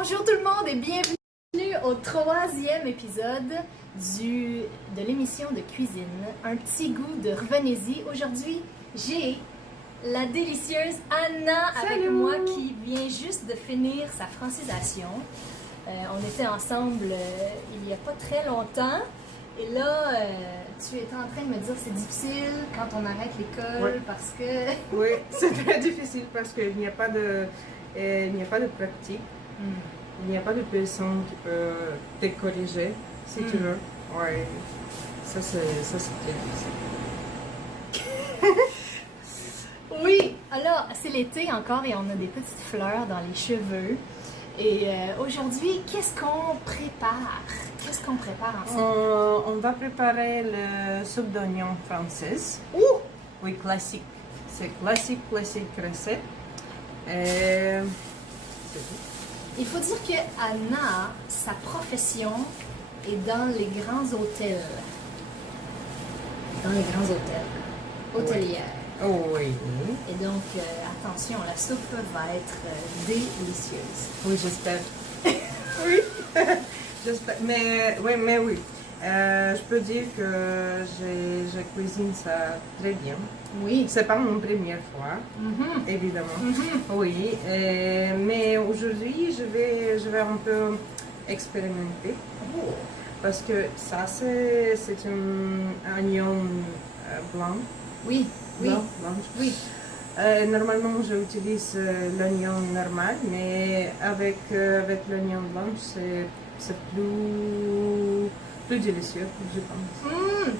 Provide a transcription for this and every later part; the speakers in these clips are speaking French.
Bonjour tout le monde et bienvenue au troisième épisode de l'émission de cuisine. Un petit goût de revenez-y. Aujourd'hui, j'ai la délicieuse Anna avec moi qui vient juste de finir sa francisation. On était ensemble il n'y a pas très longtemps. Et là, tu étais en train de me dire que c'est difficile quand on arrête l'école parce que... Oui, c'est très difficile parce qu'il n'y a pas de pratique. Il n'y a pas de personne qui peut te corriger si tu veux. Ouais, ça c'est très difficile. Oui, alors c'est l'été encore et on a des petites fleurs dans les cheveux. Et aujourd'hui, qu'est-ce qu'on prépare? Qu'est-ce qu'on prépare ensemble? On va préparer le soupe d'oignon française. Ouh! Oui, classique. C'est classique recette. Il faut dire que Anna, sa profession est dans les grands hôtels. Dans les grands hôtels. Hôtelières. Oh oui. Et donc, attention, la soupe va être délicieuse. Oui, j'espère. Oui, j'espère. Mais oui. Je peux dire que je cuisine ça très bien. Oui. C'est pas mon première fois, évidemment. Oui, mais aujourd'hui, je vais un peu expérimenter. Parce que ça, c'est un oignon blanc. Oui, oui. Blanc. Oui. Normalement, j'utilise l'oignon normal, mais avec l'oignon blanc, c'est plus délicieux, je pense.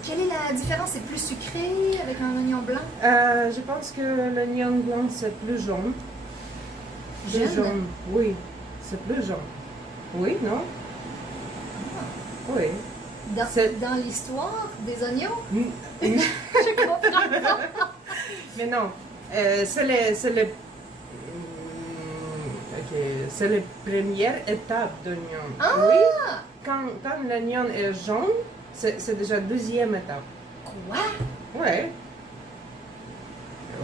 Quelle est la différence? C'est plus sucré avec un oignon blanc? Je pense que l'oignon blanc, c'est plus jaune. Plus jaune, oui. C'est plus jaune. Oui, non? Oui. Dans l'histoire des oignons? Je comprends pas. Mais non, c'est la première étape d'oignon. Ah! Oui, quand l'oignon est jaune, c'est déjà la deuxième étape. Quoi? Ouais.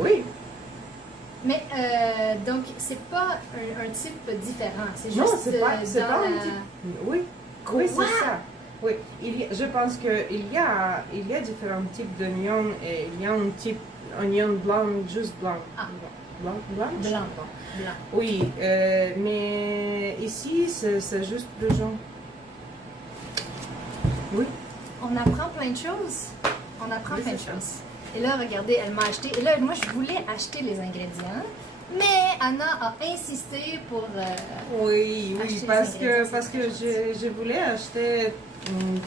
Oui. Mais donc, c'est pas un type différent, c'est juste Non, c'est pas un type. Oui, oui, Quoi? c'est ça. Oui, je pense qu'il y a différents types d'oignons et il y a un type oignon blanc, juste blanc. Ah. Blanc? Blanc. Oui, mais ici, c'est juste plus jaune. Oui. On apprend plein de choses. On apprend plein de choses. Et là, regardez, elle m'a acheté. Et là, moi, je voulais acheter les ingrédients. Mais Anna a insisté pour. Oui, acheter parce les ingrédients. que je voulais acheter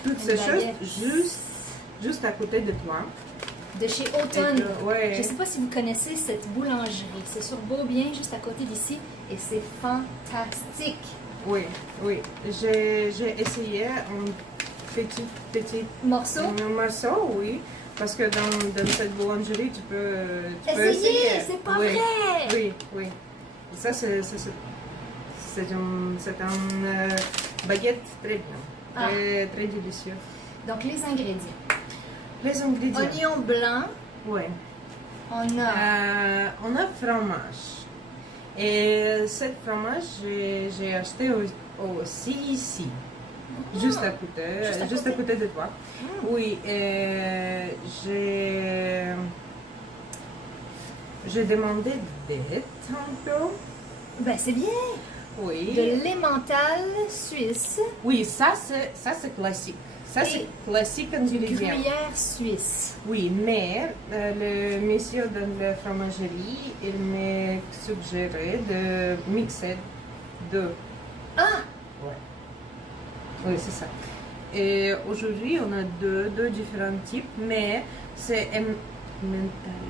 toutes ces choses baguette. juste à côté de toi. De chez Automne. Ouais. Je ne sais pas si vous connaissez cette boulangerie. C'est sur Beaubien, juste à côté d'ici. Et c'est fantastique. Oui. J'ai essayé un petit Morceau? morceau, oui. Parce que dans cette boulangerie, tu peux Essayez, c'est pas vrai! Oui. Et ça, c'est un baguette très bien. Très délicieux. Donc, les ingrédients. Les ingrédients. Oignon blanc. Oui. On a. Fromage. Et ce fromage, j'ai acheté aussi ici. Juste à côté de toi. Oui, j'ai demandé d'aide un peu. Ben, c'est bien. Oui. De l'emmental suisse. Oui, ça c'est classique. Ça c'est classique ingrédient. Gruyère suisse. Oui, mais le monsieur dans la fromagerie, il m'a suggéré de mixer deux. Ah! Ouais. Oui, c'est ça. Et aujourd'hui, on a deux différents types, mais c'est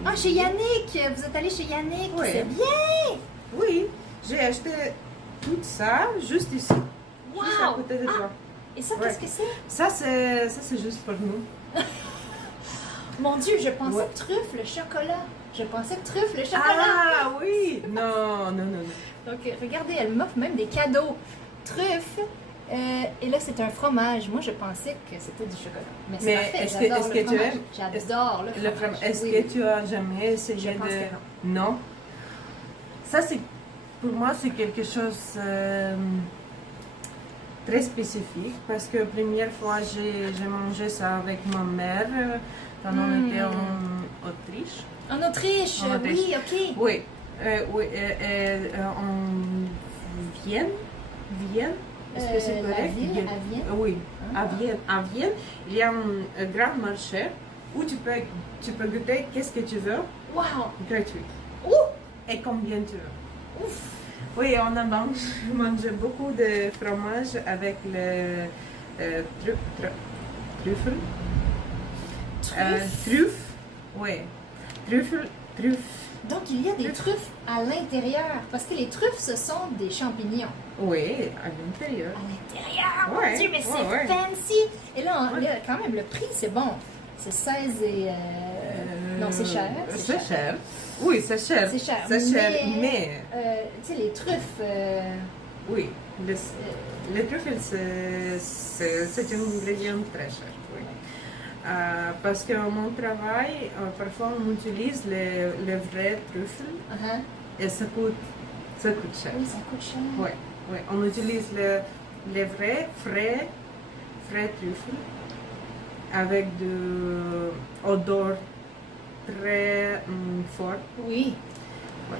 Ah, chez Yannick! Vous êtes allé chez Yannick, Oui. c'est bien! Oui, j'ai acheté tout ça juste ici. Wow! Juste à côté de toi. Et ça, Ouais. qu'est-ce que c'est? Ça, c'est juste pour nous. Mon Dieu, je pensais truffe le chocolat. Je pensais truffe le chocolat. Ah oui! Non. Donc, regardez, elle m'offre même des cadeaux. Truffe. Et là, c'est un fromage. Moi, je pensais que c'était du chocolat. Mais c'est parfait. est-ce J'adore que le tu fromage. aimes J'adore le fromage. Est-ce Oui, que oui. tu as jamais essayé Je pense de... que Non. Ça, c'est pour moi, c'est quelque chose très spécifique parce que la première fois j'ai mangé ça avec ma mère quand on était en Autriche. En Autriche, En Autriche. oui, ok. Oui, oui en Vienne. Vienne, est-ce que c'est La correct? ville, à Vienne? Oui, Ah. à Vienne, il y a un grand marché où tu peux goûter qu'est-ce que tu veux, Wow! gratuit. Ouh! Et combien tu veux. Ouf! Oui, on a mangé beaucoup de fromage avec le truffle. Truffe, oui. Truffe. Donc, il y a des truffes à l'intérieur. Parce que les truffes, ce sont des champignons. Oui, à l'intérieur. À l'intérieur! Mon Ouais, Dieu, mais c'est ouais. fancy! Et là, quand même, le prix, c'est bon. C'est 16 et... Non, c'est cher. C'est cher. Oui, c'est cher. C'est cher. C'est cher, mais... tu sais, les truffes... Oui, le truffle, c'est un ingrédient très cher. Oui. Parce que mon travail, parfois on utilise le vrai truffle et ça coûte cher. Oui, ça coûte cher. Oui, oui. On utilise le vrai, frais truffle avec de odeur très fort. Oui. Ouais.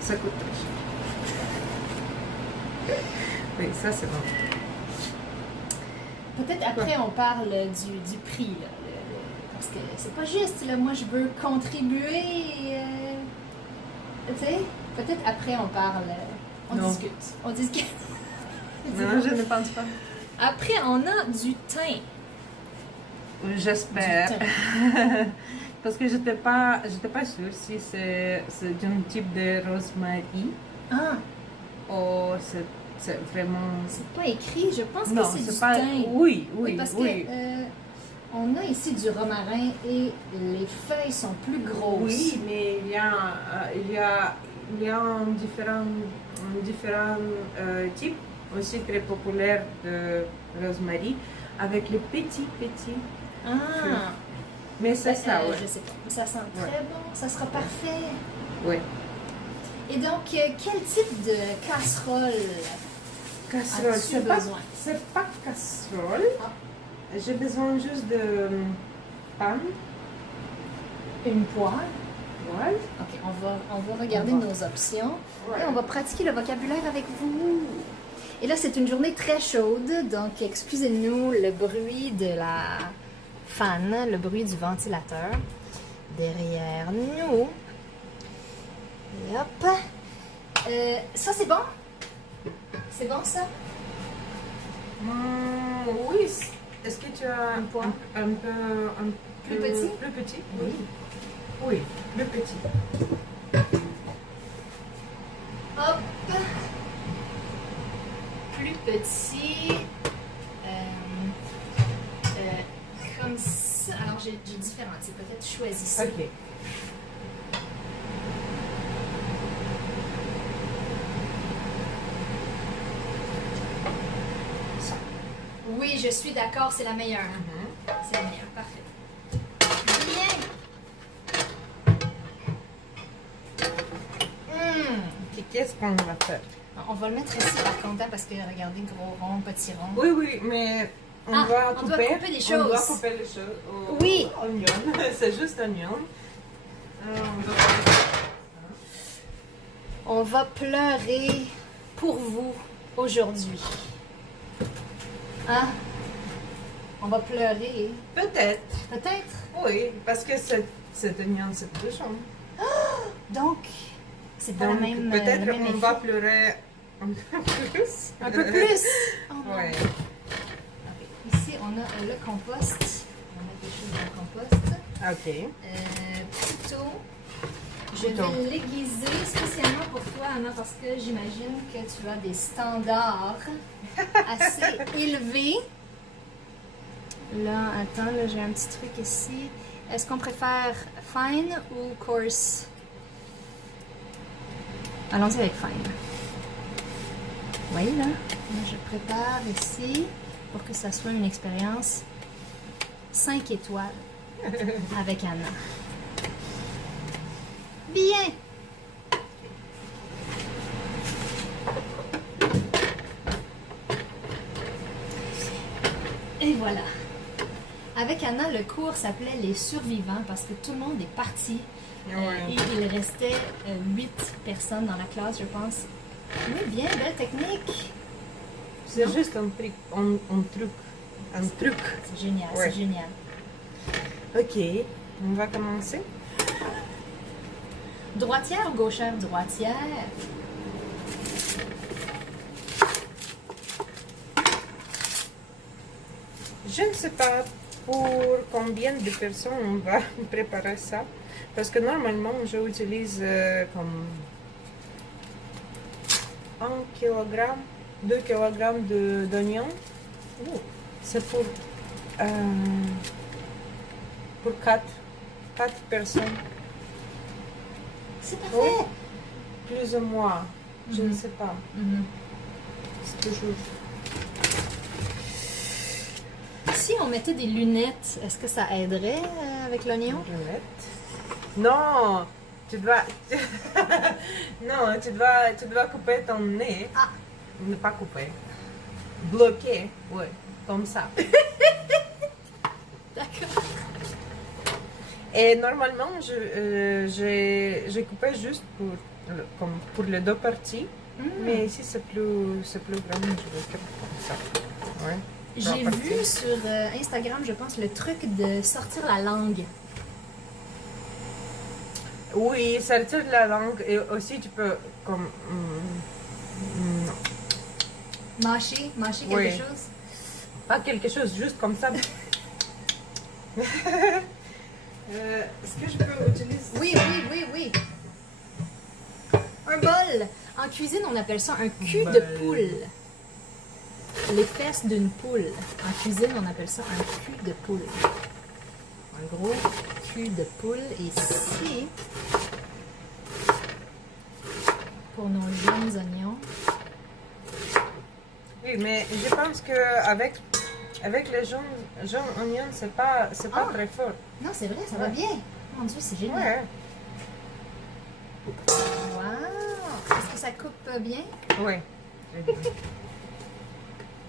Ça coûte très cher. Oui, ça c'est bon. Peut-être après, on parle du prix, là, parce que c'est pas juste, là, moi je veux contribuer, tu sais, peut-être après on parle, on Non. discute. Non, je ne pense pas. Après, on a du thym. J'espère. Du thym. Parce que j'étais pas sûre si c'est un type de rosemary Ah, ou c'est vraiment... c'est pas écrit, je pense Non, que c'est du pas... thym. Oui, Parce oui. que on a ici du romarin et les feuilles sont plus grosses. Oui, mais il y a un différent type aussi très populaire de rosemary avec les petits. Ah, Mais c'est ça, ouais. je sais pas. Ça sent très bon, ça sera parfait. Oui. Et donc, quel type de casserole Casserole, as-tu besoin? c'est pas casserole. Ah. J'ai besoin juste de pan. Une poêle? Voilà. Ok, on va regarder nos options et on va pratiquer le vocabulaire avec vous. Et là, c'est une journée très chaude, donc excusez-nous le bruit de la fan, le bruit du ventilateur derrière nous. Et hop. Ça, c'est bon? C'est bon, ça? Oui. Est-ce que tu as Un poids? un peu Plus petit? Plus petit? Oui. Oui, plus petit. Hop. Plus petit. Comme ça. Alors, j'ai différents types. Peut-être choisissez. Ok. Oui, je suis d'accord, c'est la meilleure. C'est la meilleure, parfait. Bien. Qu'est-ce qu'on va faire? On va le mettre ici par contre, hein, parce que regardez, gros rond, petit rond. Oui, mais on doit couper des On choses. doit couper les choses. Oui. Oignon, c'est juste oignon. On va pleurer pour vous aujourd'hui. Hein? On va pleurer. Peut-être. Peut-être. Oui, parce que cet oignon, c'est plus jaune. Donc, c'est pas Donc, la même. peut-être le même on effet. va pleurer un peu plus. Un peu plus. Oh non. Ouais. Ok. Ici, on a le compost. On a quelque chose dans le compost. Ok. Plutôt, je Plutôt. vais l'aiguiser spécialement pour toi, Anna, parce que j'imagine que tu as des standards assez élevés. Là, attends, là, j'ai un petit truc ici. Est-ce qu'on préfère fine ou coarse? Allons-y avec fine. Oui, là, je prépare ici pour que ça soit une expérience 5 étoiles avec Anna. Bien! voilà. Avec Anna, le cours s'appelait Les Survivants parce que tout le monde est parti. Et il restait 8 personnes dans la classe, je pense. Mais bien, belle technique. C'est juste un truc. Un truc. C'est génial, Ouais. c'est génial. Ok, on va commencer. Droitière ou gauchère? Droitière. Je ne sais pas pour combien de personnes on va préparer ça. Parce que normalement, j'utilise comme 1 kg, 2 kg d'oignons. C'est pour 4 personnes. C'est parfait. Oui. Plus ou moins. Je ne sais pas. Mhm. C'est toujours. Si on mettait des lunettes, est-ce que ça aiderait avec l'oignon? Lunette. Non, tu dois. Non, tu dois couper ton nez. Ah. Ne pas couper. Bloquer, ouais, comme ça. D'accord. Et normalement, j'ai coupé juste comme pour les deux parties. Mais ici, c'est plus grand. Je vais faire comme ça. Ouais. J'ai vu sur Instagram, je pense, le truc de sortir la langue. Oui, sortir de la langue. Et aussi, tu peux comme. Mâcher quelque Oui. chose. Pas quelque chose, juste comme ça. Est-ce que je peux utiliser Oui. Un bol. En cuisine, on appelle ça un cul de Bol. poule. Les fesses d'une poule. En cuisine, on appelle ça un cul de poule. Un gros cul de poule. Et ici, pour nos jeunes oignons. Oui, mais je pense qu'avec les jaunes oignons, c'est pas Ah. très fort. Non, c'est vrai, ça va Ouais. bien. Mon Dieu, c'est génial. Ouais. Wow! Est-ce que ça coupe bien? Ouais. Et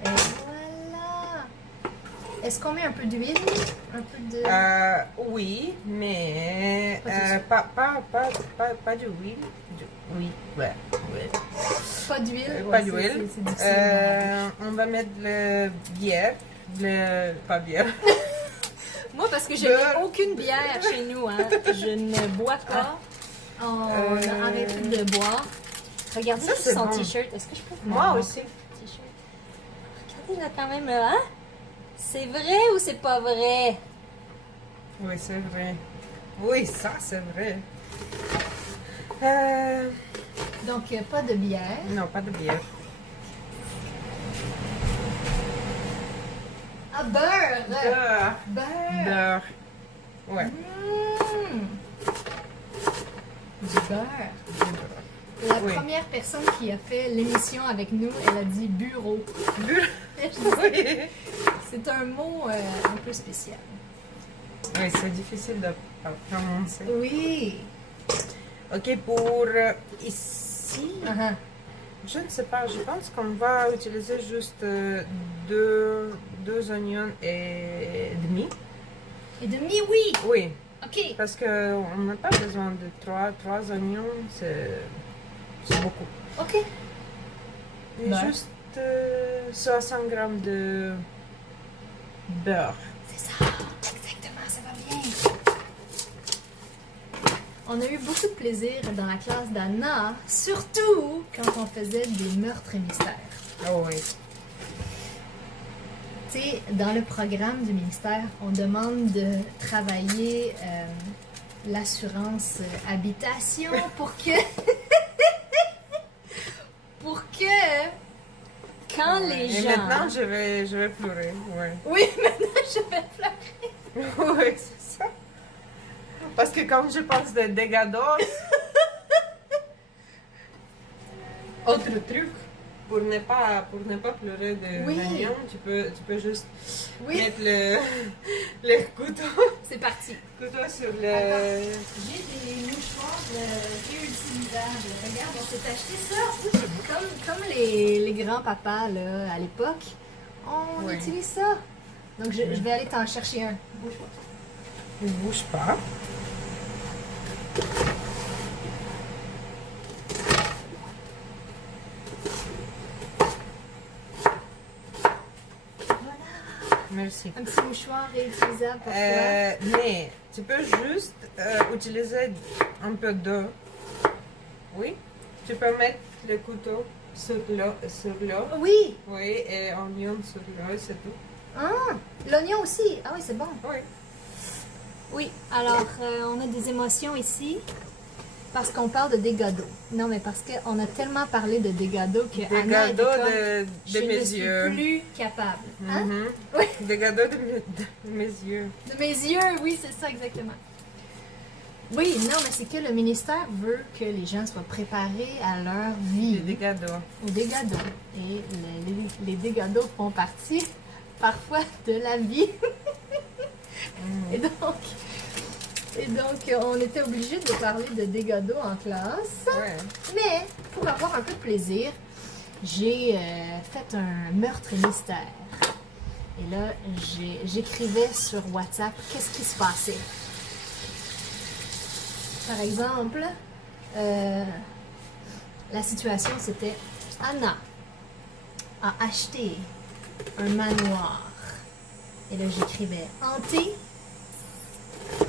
voilà! Est-ce qu'on met un peu d'huile? Un peu de... Oui, mais pas d'huile. Oui, ouais. Pas d'huile? Pas Ouais, d'huile. c'est difficile. On va mettre le bière. Pas bière. Moi, parce que je Beurre. n'ai aucune bière chez nous, hein. Je ne bois pas. On a arrêté de boire. Regardez Ça, juste c'est son bon. t-shirt. Est-ce que je peux vous Moi montrer aussi. le t-shirt? Regardez là quand même, hein? C'est vrai ou c'est pas vrai? Oui, c'est vrai. Oui, ça, c'est vrai. Donc, pas de bière. Non, pas de bière. Ah, beurre! Beurre. Beurre! Beurre. Ouais. Du beurre. Du beurre. La Oui. première personne qui a fait l'émission avec nous, elle a dit bureau. Beurre. Oui. C'est un mot un peu spécial. Oui, c'est difficile de prononcer. Oui. Ok, pour ici, Uh-huh. je ne sais pas, je pense qu'on va utiliser juste deux oignons et demi. Et demi, oui. Oui, OK. parce qu'on n'a pas besoin de trois oignons, c'est beaucoup. OK. Et Beurre. juste 60 grammes de beurre. C'est ça. Exactement, ça va bien. On a eu beaucoup de plaisir dans la classe d'Anna, surtout quand on faisait des meurtres et mystères. Oh oui. Tu sais, dans le programme du ministère, on demande de travailler l'assurance habitation pour que... pour que... Quand les Et gens... maintenant, je vais pleurer. Ouais. Oui, maintenant je vais pleurer. Oui, c'est ça. Parce que quand je pense de dégâts d'os, autre truc, pour ne pas pleurer de Oui. l'oignon, tu peux juste Oui, mettre le couteau c'est parti. sur le... J'ai des mouchoirs réutilisables. Regarde, on s'est acheté ça comme les grands-papas là, à l'époque. On Oui. utilise ça. Donc, je vais aller t'en chercher un. Bouge pas. Ne bouge pas. Merci. Un petit mouchoir réutilisable pour toi. Mais tu peux juste utiliser un peu d'eau. Oui. Tu peux mettre le couteau sur l'eau. Oui! Oui, et oignon sur l'eau, c'est tout. Ah! L'oignon aussi! Ah oui, c'est bon. Oui. Oui, alors on a des émotions ici parce qu'on parle de dégâts d'eau. Non, mais parce qu'on a tellement parlé de dégâts d'eau que Anna Dégâts était d'eau comme, de je mes ne suis yeux. plus capable. Hein? Mhm. Oui. Dégâts d'eau de mes yeux. De mes yeux, oui, c'est ça exactement. Oui, non, mais c'est que le ministère veut que les gens soient préparés à leur vie. Des dégâts d'eau. Aux dégâts d'eau. Et les dégâts d'eau font partie parfois de la vie. Et donc, on était obligé de parler de dégâts d'eau en classe. Ouais. Mais, pour avoir un peu de plaisir, j'ai fait un meurtre mystère. Et là, j'écrivais sur WhatsApp qu'est-ce qui se passait. Par exemple, la situation c'était Anna a acheté un manoir. Et là, j'écrivais hanté,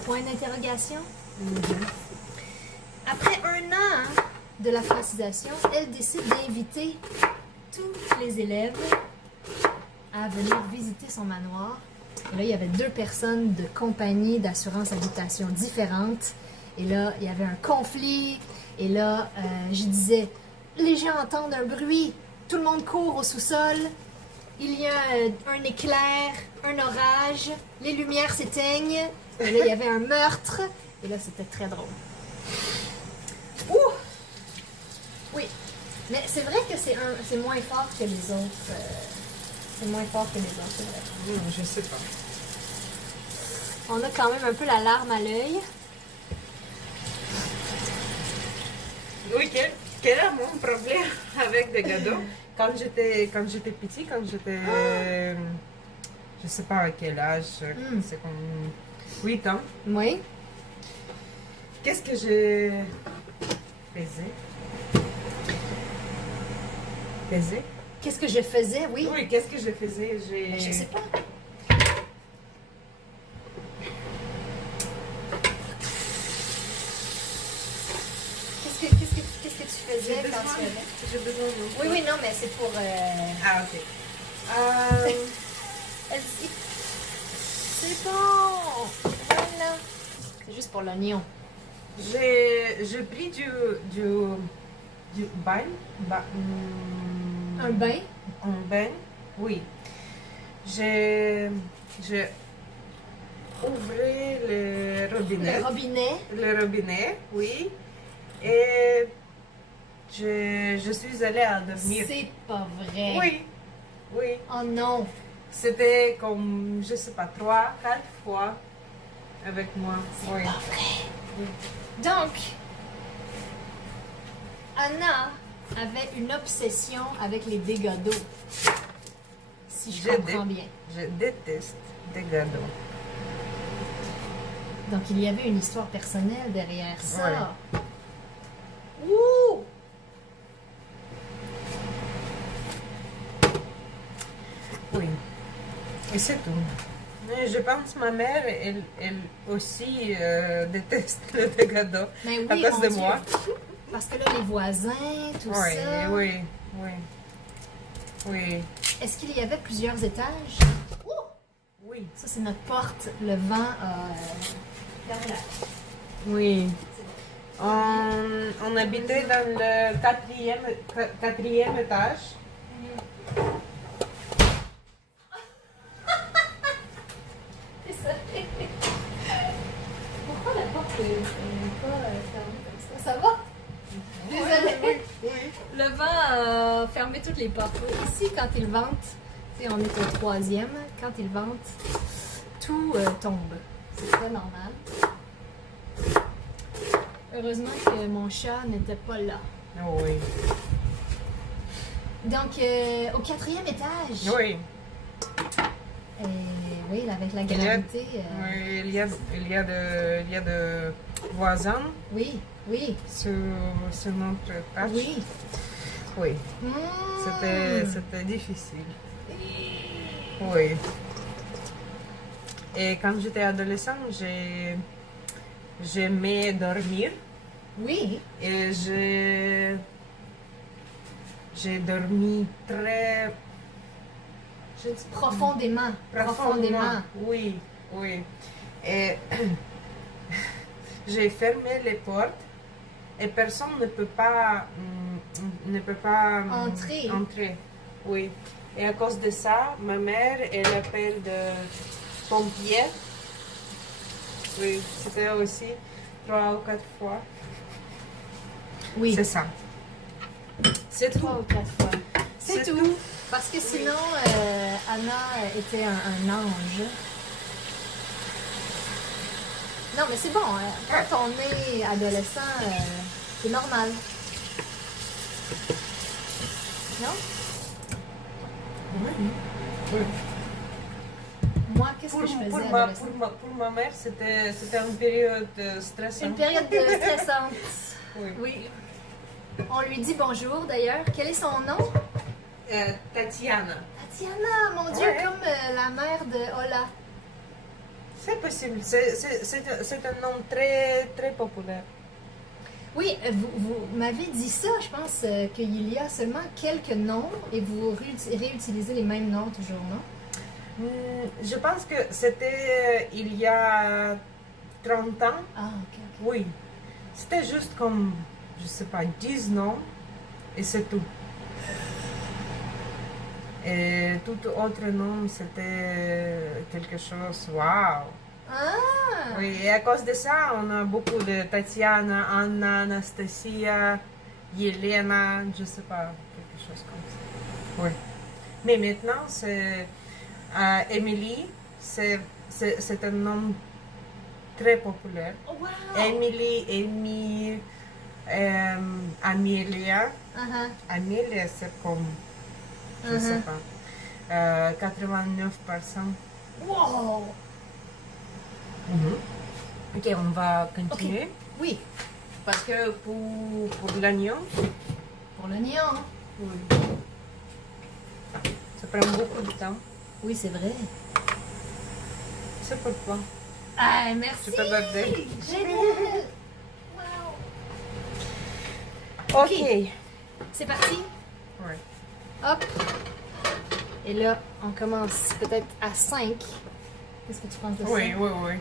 point d'interrogation. Après un an de la francisation, elle décide d'inviter tous les élèves à venir visiter son manoir. Et là, il y avait 2 personnes de compagnies d'assurance habitation différentes. Et là, il y avait un conflit. Et là, je disais, les gens entendent un bruit. Tout le monde court au sous-sol. Il y a un éclair, un orage. Les lumières s'éteignent. Et là, il y avait un meurtre. Et là, c'était très drôle. Ouh! Oui. Mais c'est vrai que c'est moins fort que les autres. C'est moins fort que les autres, c'est vrai. Je sais pas. On a quand même un peu la larme à l'œil. Oui, quel est mon problème avec des gâteaux? Quand j'étais petit, quand j'étais, je sais pas à quel âge, c'est comme 8 ans. Oui. Qu'est-ce que je faisais? Qu'est-ce que je faisais? Oui. Oui, qu'est-ce que je faisais? Mais je sais pas. Qu'est-ce que tu faisais quand tu avais? J'ai besoin de... Oui, oui, non, mais c'est pour... Ah, ok. Elle dit... C'est bon! Voilà. C'est juste pour l'oignon. J'ai pris du bain. Un bain? Un bain, oui. J'ai ouvert le robinet. Le robinet? Le robinet, oui. Et je suis allée à dormir. C'est pas vrai. Oui, oui. Oh non. C'était comme, je sais pas, 3, 4 fois avec moi. C'est Oui. pas vrai. Donc, Anna avait une obsession avec les dégâts d'eau. Si je comprends bien. Je déteste des gâteaux. Donc, il y avait une histoire personnelle derrière ça. Voilà. Ouh! Oui. Et c'est tout. Mais je pense que ma mère, elle aussi déteste les gâteaux Mais à oui, cause mon de Dieu. moi. Parce que là, les voisins, tout Oui, ça. oui, oui. Oui. Est-ce qu'il y avait plusieurs étages? Ouh! Oui. Ça, c'est notre porte. Le vent a... fermé la Oui. On habitait dans le quatrième étage. Désolée. Pourquoi la porte n'est pas fermée comme ça? Ça va? Désolée. Oui. Le vent a fermé toutes les portes. Ici, quand il vente, tu sais, on est au 3e, quand il vente, tout tombe. C'est très normal. Heureusement que mon chat n'était pas là. Oui. Donc, au 4e étage. Oui. Oui, avec la Il y a- gravité. Oui, il y a de voisins Oui, oui, sur notre patch. oui. Oui, Mm. c'était difficile. Oui. Et quand j'étais adolescent, j'aimais dormir Oui. et j'ai dormi très Profondément. profondément. Oui, oui. Et j'ai fermé les portes et personne ne peut pas entrer. Oui. Et à cause de ça, ma mère, elle appelle de pompiers. Oui, c'était aussi 3 ou 4 fois. Oui. C'est ça. C'est tout. 3 ou 4 fois. C'est C'est tout. tout. Parce que sinon, Anna était un ange. Non, mais c'est bon. Quand on est adolescent, c'est normal. Non? Oui. Moi, qu'est-ce que je faisais adolescent? Pour ma mère, c'était une période stressante. Une période stressante. Oui. Oui. On lui dit bonjour d'ailleurs. Quel est son nom? Tatiana. Tatiana, mon Dieu, Ouais. comme la mère de Ola. C'est possible. C'est un nom très, très populaire. Oui, vous m'avez dit ça, je pense qu'il y a seulement quelques noms et vous réutilisez les mêmes noms toujours, non? Je pense que c'était il y a 30 ans. Ah, ok. Oui. C'était juste comme, je sais pas, 10 noms et c'est tout. Et tout autre nom, c'était quelque chose, waouh! Ah! Oui, et à cause de ça, on a beaucoup de Tatiana, Anna, Anastasia, Yelena, je sais pas, quelque chose comme ça. Oui. Mais maintenant, c'est Emily, c'est un nom très populaire. Oh, wow! Emily, Amy, Amelia. Uh-huh. Amelia, c'est comme, je sais pas, 89%. Wow! Ok, on va continuer. Ok. Oui, Parce que pour l'oignon, pour l'oignon. oui, ça prend beaucoup de temps. Oui, c'est vrai. C'est pourquoi. Ah, merci! Tu peux garder. Génial! Wow! Ok. C'est parti? Ouais. Hop! Et là, on commence peut-être à 5. Qu'est-ce que tu penses de ça? Oui, oui, oui.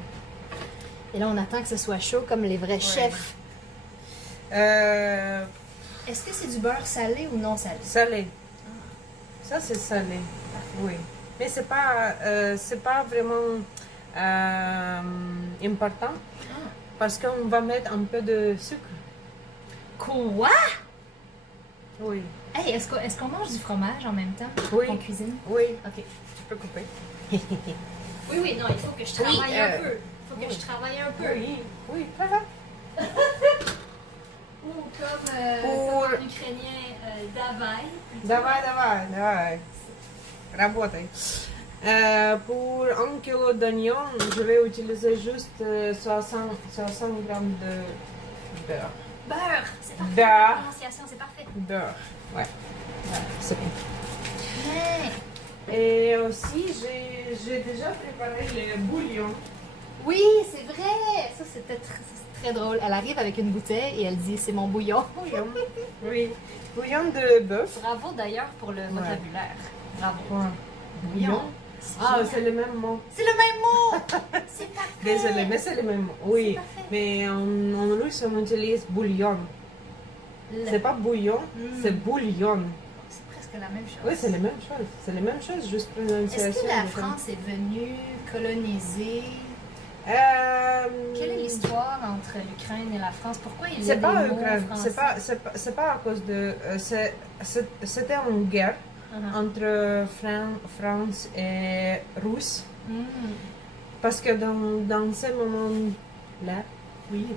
Et là, on attend que ce soit chaud comme les vrais chefs. Est-ce que c'est du beurre salé ou non salé? Salé. Ça, c'est salé. Oui. Mais c'est pas vraiment important parce qu'on va mettre un peu de sucre. Quoi? Oui. Hey, est-ce qu'on mange du fromage en même temps Oui. qu'on cuisine? Oui. Ok. Tu peux couper. Oui, oui, non, il faut que je travaille un peu. Il faut que je travaille un peu. Oui, oui, très bien. Ou comme Pour- en ukrainien, davai. Давай. Работай. Pour 1 kilo d'oignon, je vais utiliser juste 60 grammes de beurre. Beurre, c'est parfait. Beurre. La prononciation, c'est parfait. Beurre, ouais. Voilà, c'est bon. Ouais. Et aussi, j'ai déjà préparé le bouillon. Oui, c'est vrai. Ça, c'est très drôle. Elle arrive avec une bouteille et elle dit c'est mon bouillon. Bouillon, oui. Bouillon de bœuf. Bravo d'ailleurs pour le vocabulaire. Bravo. Ouais. Bouillon. Ah, c'est le même mot. C'est le même mot. C'est parfait. Désolée, mais c'est le même mot. Oui, parfait. mais en russe, on utilise bouillon. C'est pas bouillon, c'est bouillon. C'est presque la même chose. Oui, c'est la même chose. C'est la même chose, juste prononciation. Est-ce que la différente. France est venue coloniser? Quelle est l'histoire entre l'Ukraine et la France? Pourquoi il y a C'est des pas mots Ukraine, français? c'est pas à cause de. C'était une guerre entre France et Russe. Parce que dans ce moment-là, Oui.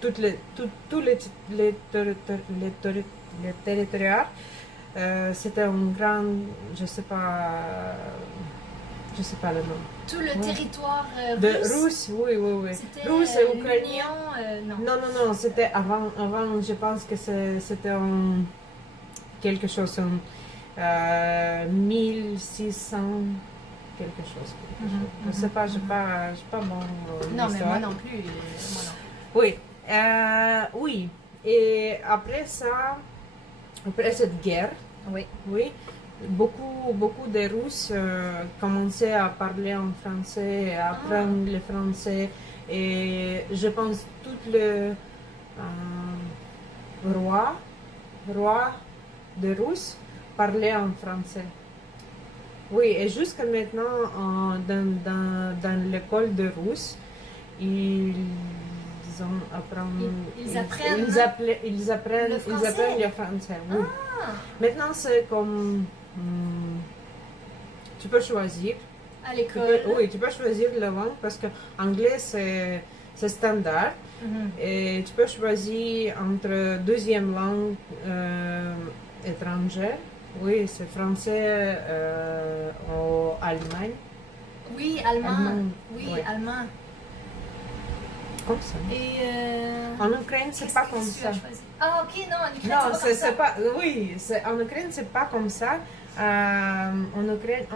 tous les territoires C'était un grand, je sais pas le nom. Tout le territoire De russe? Russe, oui, oui, oui. C'était Russe et ukrainien. non. Non, non, non, c'était avant, je pense que c'était en quelque chose en 1600, quelque chose. Je sais pas, je suis pas bon en Non, mais histoire. moi non plus. Moi non. Oui, oui. Et après ça, après cette guerre, Oui. oui, beaucoup de Russes commençaient à parler en français, à apprendre le français. Et je pense tout le roi de Russe parlait en français. Oui, et jusqu'à maintenant, dans l'école de Russe, ils apprennent le français. le français. Oui. Ah, Maintenant, c'est comme tu peux choisir. à l'école. Oui, tu peux choisir la langue parce que anglais c'est standard. Mhm. Et tu peux choisir entre deuxième langue étrangère. Oui, c'est français ou Allemagne. Oui, allemand. Allemand, Oui, oui. allemand. Comme ça. Et En Ukraine, c'est qu'est-ce pas que comme tu ça. as choisi? Ah, ok, non, en Ukraine, Non, c'est c'est pas pas. Oui, en Ukraine, c'est pas comme ça. En Ukraine,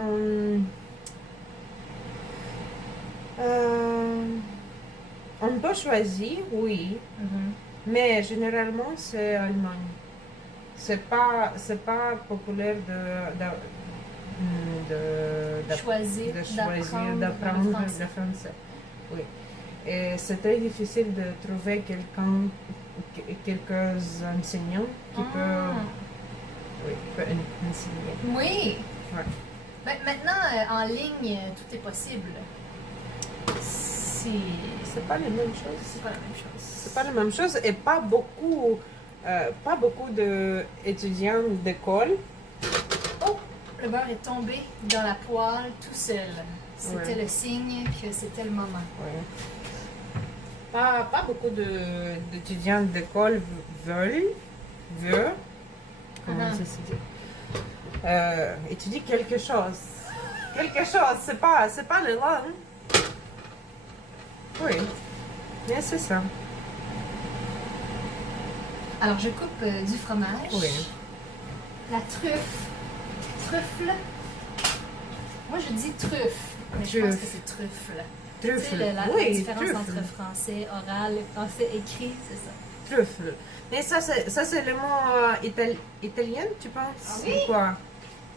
on peut choisir, oui, comme ça. Mhm. mais généralement, c'est Allemagne. C'est pas populaire de Choisir, d'apprendre le français. le français. Oui. Et c'est très difficile de trouver quelques enseignants qui peuvent enseigner. Oui. Ouais. Ben, maintenant, en ligne, tout est possible. C'est pas la même chose. C'est pas la même chose. C'est pas la même chose et pas beaucoup d'étudiants d'école. Oh, le beurre est tombé dans la poêle tout seul. C'était Ouais. le signe que c'était le moment. Ouais. Pas beaucoup d'étudiants d'école veulent, comment ça se dit, étudier quelque chose. Quelque chose, c'est pas le langue. Oui, mais c'est ça. Alors, je coupe du fromage. Oui. La truffe. Truffle. Moi, je dis truffe. Mais je pense Truffe. que c'est truffle. Truffle. Tu sais, la Oui, différence truffle. entre français oral et français écrit, c'est ça. Truffle. Mais ça c'est le mot italien, tu penses? Ah oui? Ou quoi?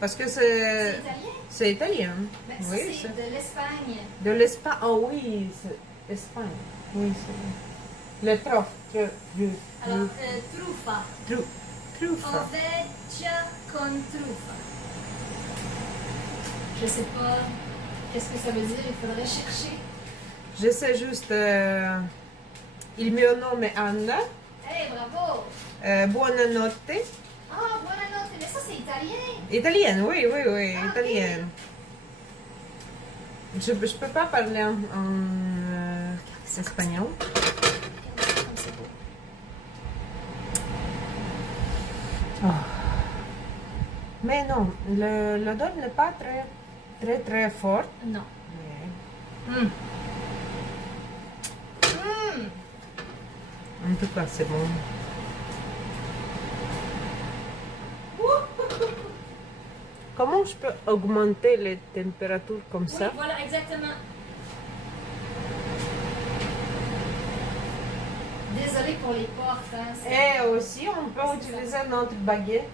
Parce que C'est italien? c'est italien. Ben, Oui, ça, c'est de l'Espagne. de l'Espagne. Ah oui, c'est Espagne. Oui, c'est le truffe. Alors, truffa. Truffe. Oveggia con truffa. Je sais pas qu'est-ce que ça veut dire, il faudrait chercher. Je sais juste il mio nome è Anna. Hey, bravo! Buonanotte. Ah, buonanotte, mais ça c'est italien! Italienne, oui, Ah, ok. italienne. Je peux pas parler en espagnol. Regardez ça comme c'est beau. Mais non, l'odeur n'est pas très fort. Non. Mais Hum. en tout cas, c'est bon. Comment je peux augmenter les températures comme ça? Oui, voilà, exactement. Désolée pour les portes. Hein, Et aussi, on peut utiliser notre baguette.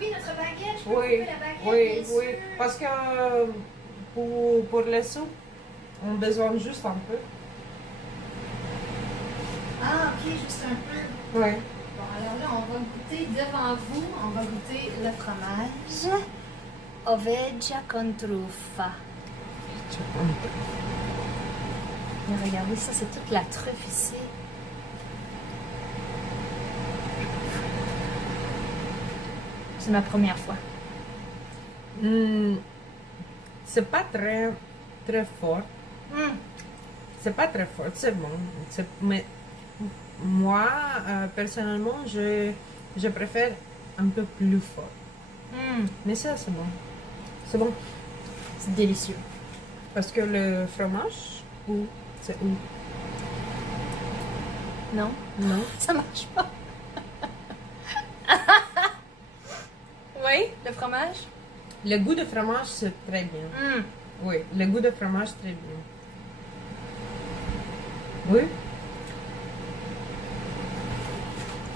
Oui, notre baguette, je peux Oui, couper la baguette, oui, bien oui. sûr. Parce que pour les soupes, on a besoin juste un peu. Ah, ok, juste un peu. Oui. Bon, alors là, on va goûter devant vous, on va goûter le fromage. Oveggia con truffa. Mais regardez, ça, c'est toute la truffe ici. C'est ma première fois. C'est pas très fort. Hum. C'est pas très fort, c'est bon. Mais moi, personnellement, je préfère un peu plus fort. Mais ça, c'est bon. C'est bon. C'est délicieux. Parce que le fromage, où? C'est où? Non? Non. Ça marche pas. Oui, le fromage? Le goût de fromage, c'est très bien. Oui, le goût de fromage, très bien. Oui?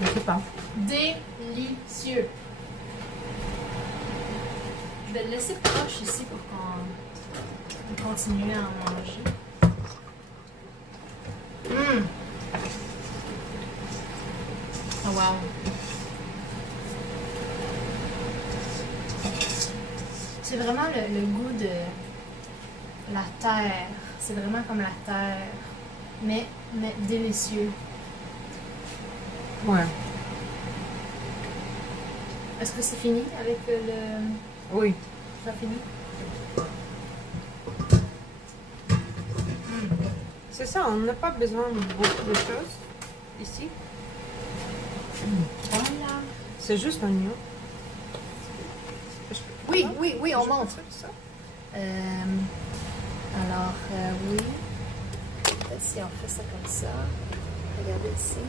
Je sais pas. Délicieux. Je vais le laisser proche ici pour qu'on continue à en manger. Oh wow. C'est vraiment le goût de la terre. C'est vraiment comme la terre. Mais délicieux. Ouais. Est-ce que c'est fini avec le... Oui. Ça fini? C'est ça, on n'a pas besoin de beaucoup de choses ici. Voilà. C'est juste oignon. Oui, on Je montre. peux faire ça. Alors, oui. Si on fait ça comme ça, regardez ici.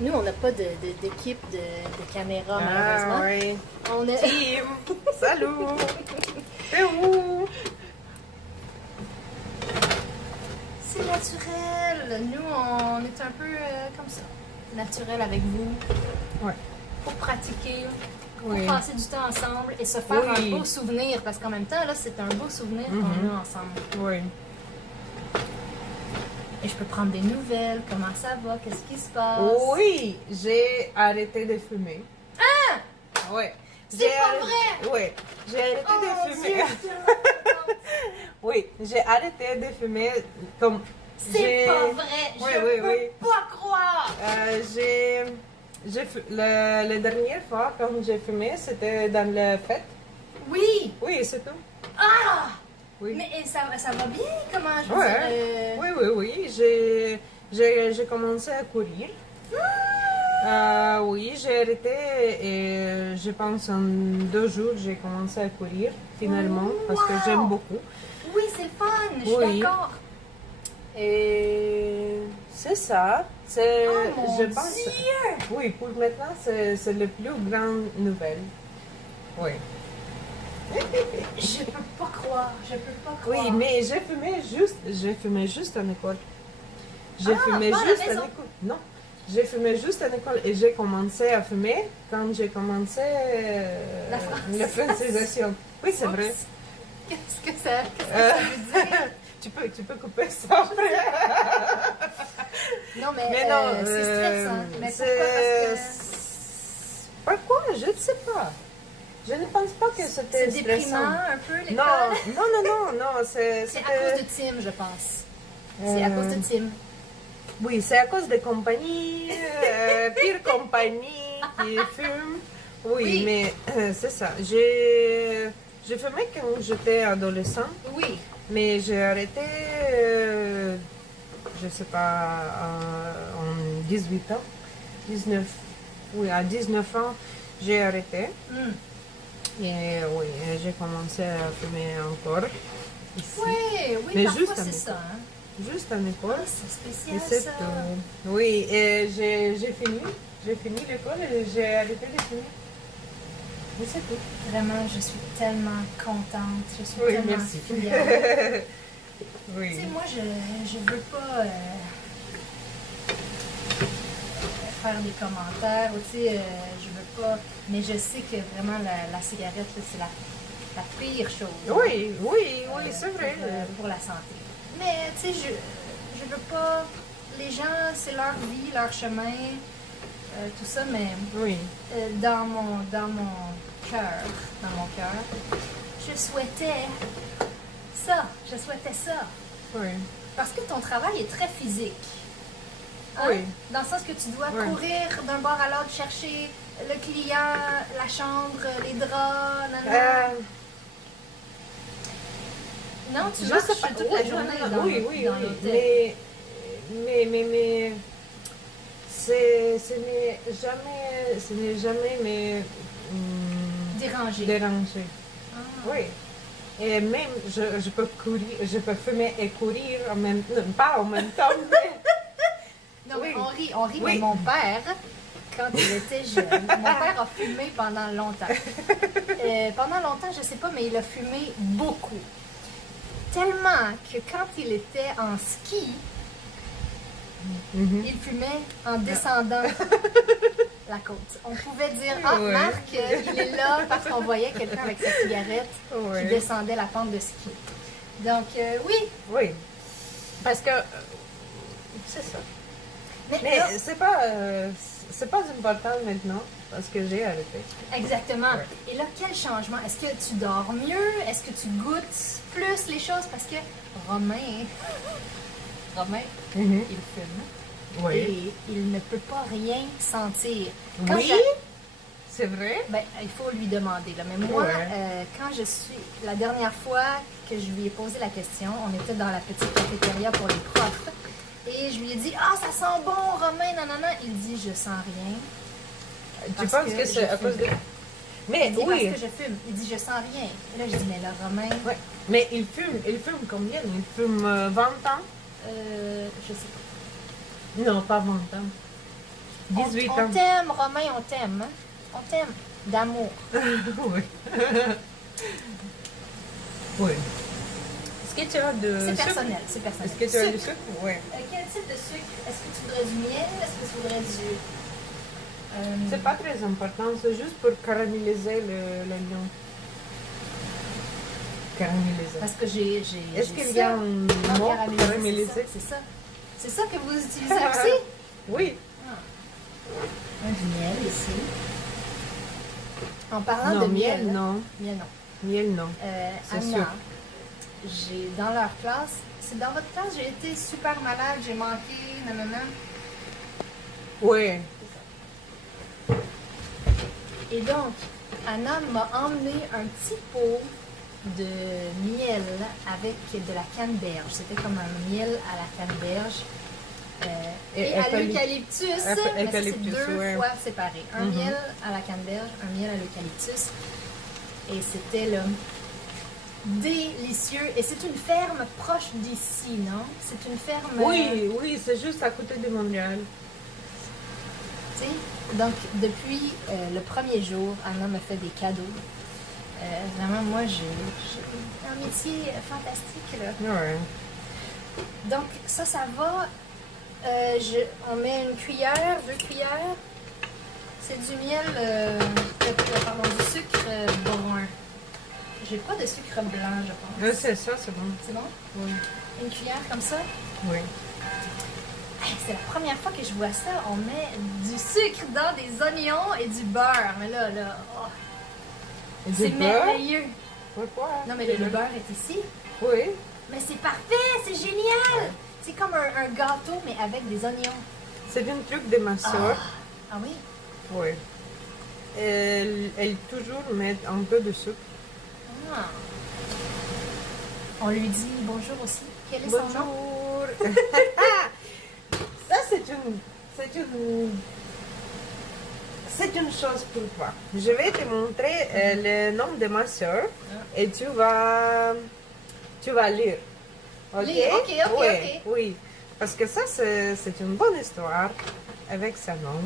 Nous, on n'a pas d'équipe de caméra, malheureusement. oui. On est... Team, salut. C'est où? C'est naturel. Nous, on est un peu comme ça. Naturel avec vous. Ouais. Pour pratiquer, pour Oui. passer du temps ensemble et se faire Oui. un beau souvenir. Parce qu'en même temps, là, c'est un beau souvenir qu'on a ensemble. Oui. Et je peux prendre des nouvelles. Comment ça va? Qu'est-ce qui se passe? Oui, j'ai arrêté de fumer. Ah! Oui. C'est pas vrai! Oui, j'ai arrêté Oh, de mon fumer. Dieu, je suis tellement contente. Oui, j'ai arrêté de fumer comme... C'est pas vrai! Oui, Je oui, peux oui. pas croire! La dernière fois quand j'ai fumé, c'était dans la fête. Oui! Oui, c'est tout. Ah! Oui. Mais ça va bien? Comment je veux Ouais. dire? Oui, oui, oui. J'ai commencé à courir. Oui, j'ai arrêté et je pense en 2 jours, j'ai commencé à courir finalement parce que Wow! j'aime beaucoup. Oui, c'est le fun! Je suis Oui. d'accord! Et c'est ça. C'est, Oh mon je pense, Dieu! oui, pour maintenant, c'est la plus grande nouvelle. Oui. Je peux pas croire! Je peux pas croire! Oui, mais j'ai fumé juste en école. J'ai fumé pas à la juste en maison. école. Non, j'ai fumé juste en école et j'ai commencé à fumer quand j'ai commencé la francisation. Oui, c'est Oups. vrai. Qu'est-ce que ça veut dire? Tu peux couper ça après. Non, mais, Mais non, c'est stressant. Mais pourquoi? Pourquoi? Je ne sais pas. Je ne pense pas que c'était C'est déprimant stressant. un peu, l'école? Non, C'est à cause de Tim, je pense. C'est à cause de Tim. Oui, c'est à cause des compagnies, pire compagnie qui fument. Oui, Oui. mais c'est ça. J'ai fumé quand j'étais adolescent, Oui. mais j'ai arrêté, je sais pas, en 18 ans, 19, oui, à 19 ans, j'ai arrêté. Et oui, j'ai commencé à fumer encore ici. Oui, Mais parfois juste c'est avec ça. Hein? Juste en école. Ah, c'est spécial Et c'est ça. tout. Oui, et j'ai fini l'école et j'ai arrêté de fumer. Et c'est tout. Vraiment, je suis tellement contente. Je suis Oui, tellement merci. fière. Oui. Tu sais, moi, je veux pas faire des commentaires. Ou, tu sais, je veux pas... Mais je sais que vraiment, la cigarette, là, c'est la pire chose. Oui, c'est vrai. Pour la santé. Mais, tu sais, je veux pas... Les gens, c'est leur vie, leur chemin, tout ça, mais Oui. dans mon cœur, je souhaitais ça. Oui. Parce que ton travail est très physique. Hein? Oui. Dans le sens que tu dois Oui. courir d'un bord à l'autre, chercher le client, la chambre, les draps, nanana. Non, tu Je marches sais pas. toute la journée dans, Oui, dans l'hôtel. mais ce n'est jamais, mais Déranger. déranger. Ah. Oui. Et même, je peux courir, je peux fumer et courir en même temps, pas en même temps, mais... Non, mais Oui. on rit, Oui. mais mon père, quand il était jeune, mon père a fumé pendant longtemps. Pendant longtemps, je sais pas, mais il a fumé beaucoup. Tellement que quand il était en ski, Mhm. il fumait en descendant la côte. On pouvait dire, ah, Ouais. Marc, il est là parce qu'on voyait quelqu'un avec sa cigarette Ouais. qui descendait la pente de ski. Donc, oui. Oui. Parce que, c'est ça. Mais, Mais là, c'est pas important maintenant, parce que j'ai arrêté. exactement. Ouais. Et là, quel changement? Est-ce que tu dors mieux? Est-ce que tu goûtes plus les choses? Parce que Romain, Mhm. il fume. Oui. Et il ne peut pas rien sentir. Quand Oui, je- c'est vrai. Ben, il faut lui demander. Là. Mais moi, Ouais. quand je suis... La dernière fois que je lui ai posé la question, on était dans la petite cafétéria pour les profs. Et je lui ai dit, ah, ça sent bon, Romain, nanana. Il dit, je sens rien. Tu Parce penses que que c'est je à cause de... fume. Mais Il dit, oui, parce que je fume. Il dit, je sens rien. Et là, je dis, mais là, Romain, ouais. Mais il fume combien? Il fume 20 ans? je sais pas. Non, pas 20 ans. 18 on ans. t'aime, Romain, on t'aime. Hein? On t'aime. D'amour. Oui. Oui. Est-ce que tu as de C'est sucre? personnel, c'est personnel. Est-ce que tu as du Sucre. sucre? Oui. Quel type de sucre? Est-ce que tu voudrais du miel? Est-ce que tu voudrais du... C'est pas très important, c'est juste pour caraméliser l'oignon. Caraméliser. Parce que j'ai Est-ce qu'il y a un Non, mot caramélisé, caramélisé? c'est ça. C'est ça que vous utilisez aussi? Oui. Du miel ici. En parlant Non, de miel, non. miel non. Miel, non. C'est Anna, sûr. j'ai dans leur classe, c'est dans votre classe, j'ai été super malade, j'ai manqué, nanana. Oui. Et donc, Anna m'a emmené un petit pot de miel avec de la canneberge. C'était comme un miel à la canneberge. Et à l'eucalyptus, mais ça, c'est eucalyptus, deux ouais. fois séparés. Un Mhm. miel à la canneberge, un miel à l'eucalyptus. Et c'était là délicieux. Et c'est une ferme proche d'ici, non? C'est une ferme... Oui, oui, c'est juste à côté de Montréal. Tu sais, donc, depuis le premier jour, Anna me fait des cadeaux. Vraiment, moi, j'ai un métier fantastique, là. Ouais. Donc, ça va. On met une cuillère, 2 cuillères. C'est du miel, pardon, du sucre brun. J'ai pas de sucre blanc, je pense. C'est ça, c'est bon. C'est bon? Oui. Une cuillère comme ça? Oui. Hey, c'est la première fois que je vois ça. On met du sucre dans des oignons et du beurre. Mais là, oh, Et c'est du beurre? merveilleux. Pourquoi? Non, mais le beurre est ici. Oui. Mais c'est parfait, c'est génial. C'est comme un gâteau, mais avec des oignons. C'est un truc de ma soeur. Ah oui? Oui. Elle toujours met un peu de sucre. Ah. On lui dit bonjour aussi. Quel est son nom? Bonjour. Ça, c'est une chose pour toi. Je vais te montrer le nom de ma soeur et tu vas lire. Ok? Lire, ok, Oui, ok. oui. Parce que ça, c'est une bonne histoire avec sa nom.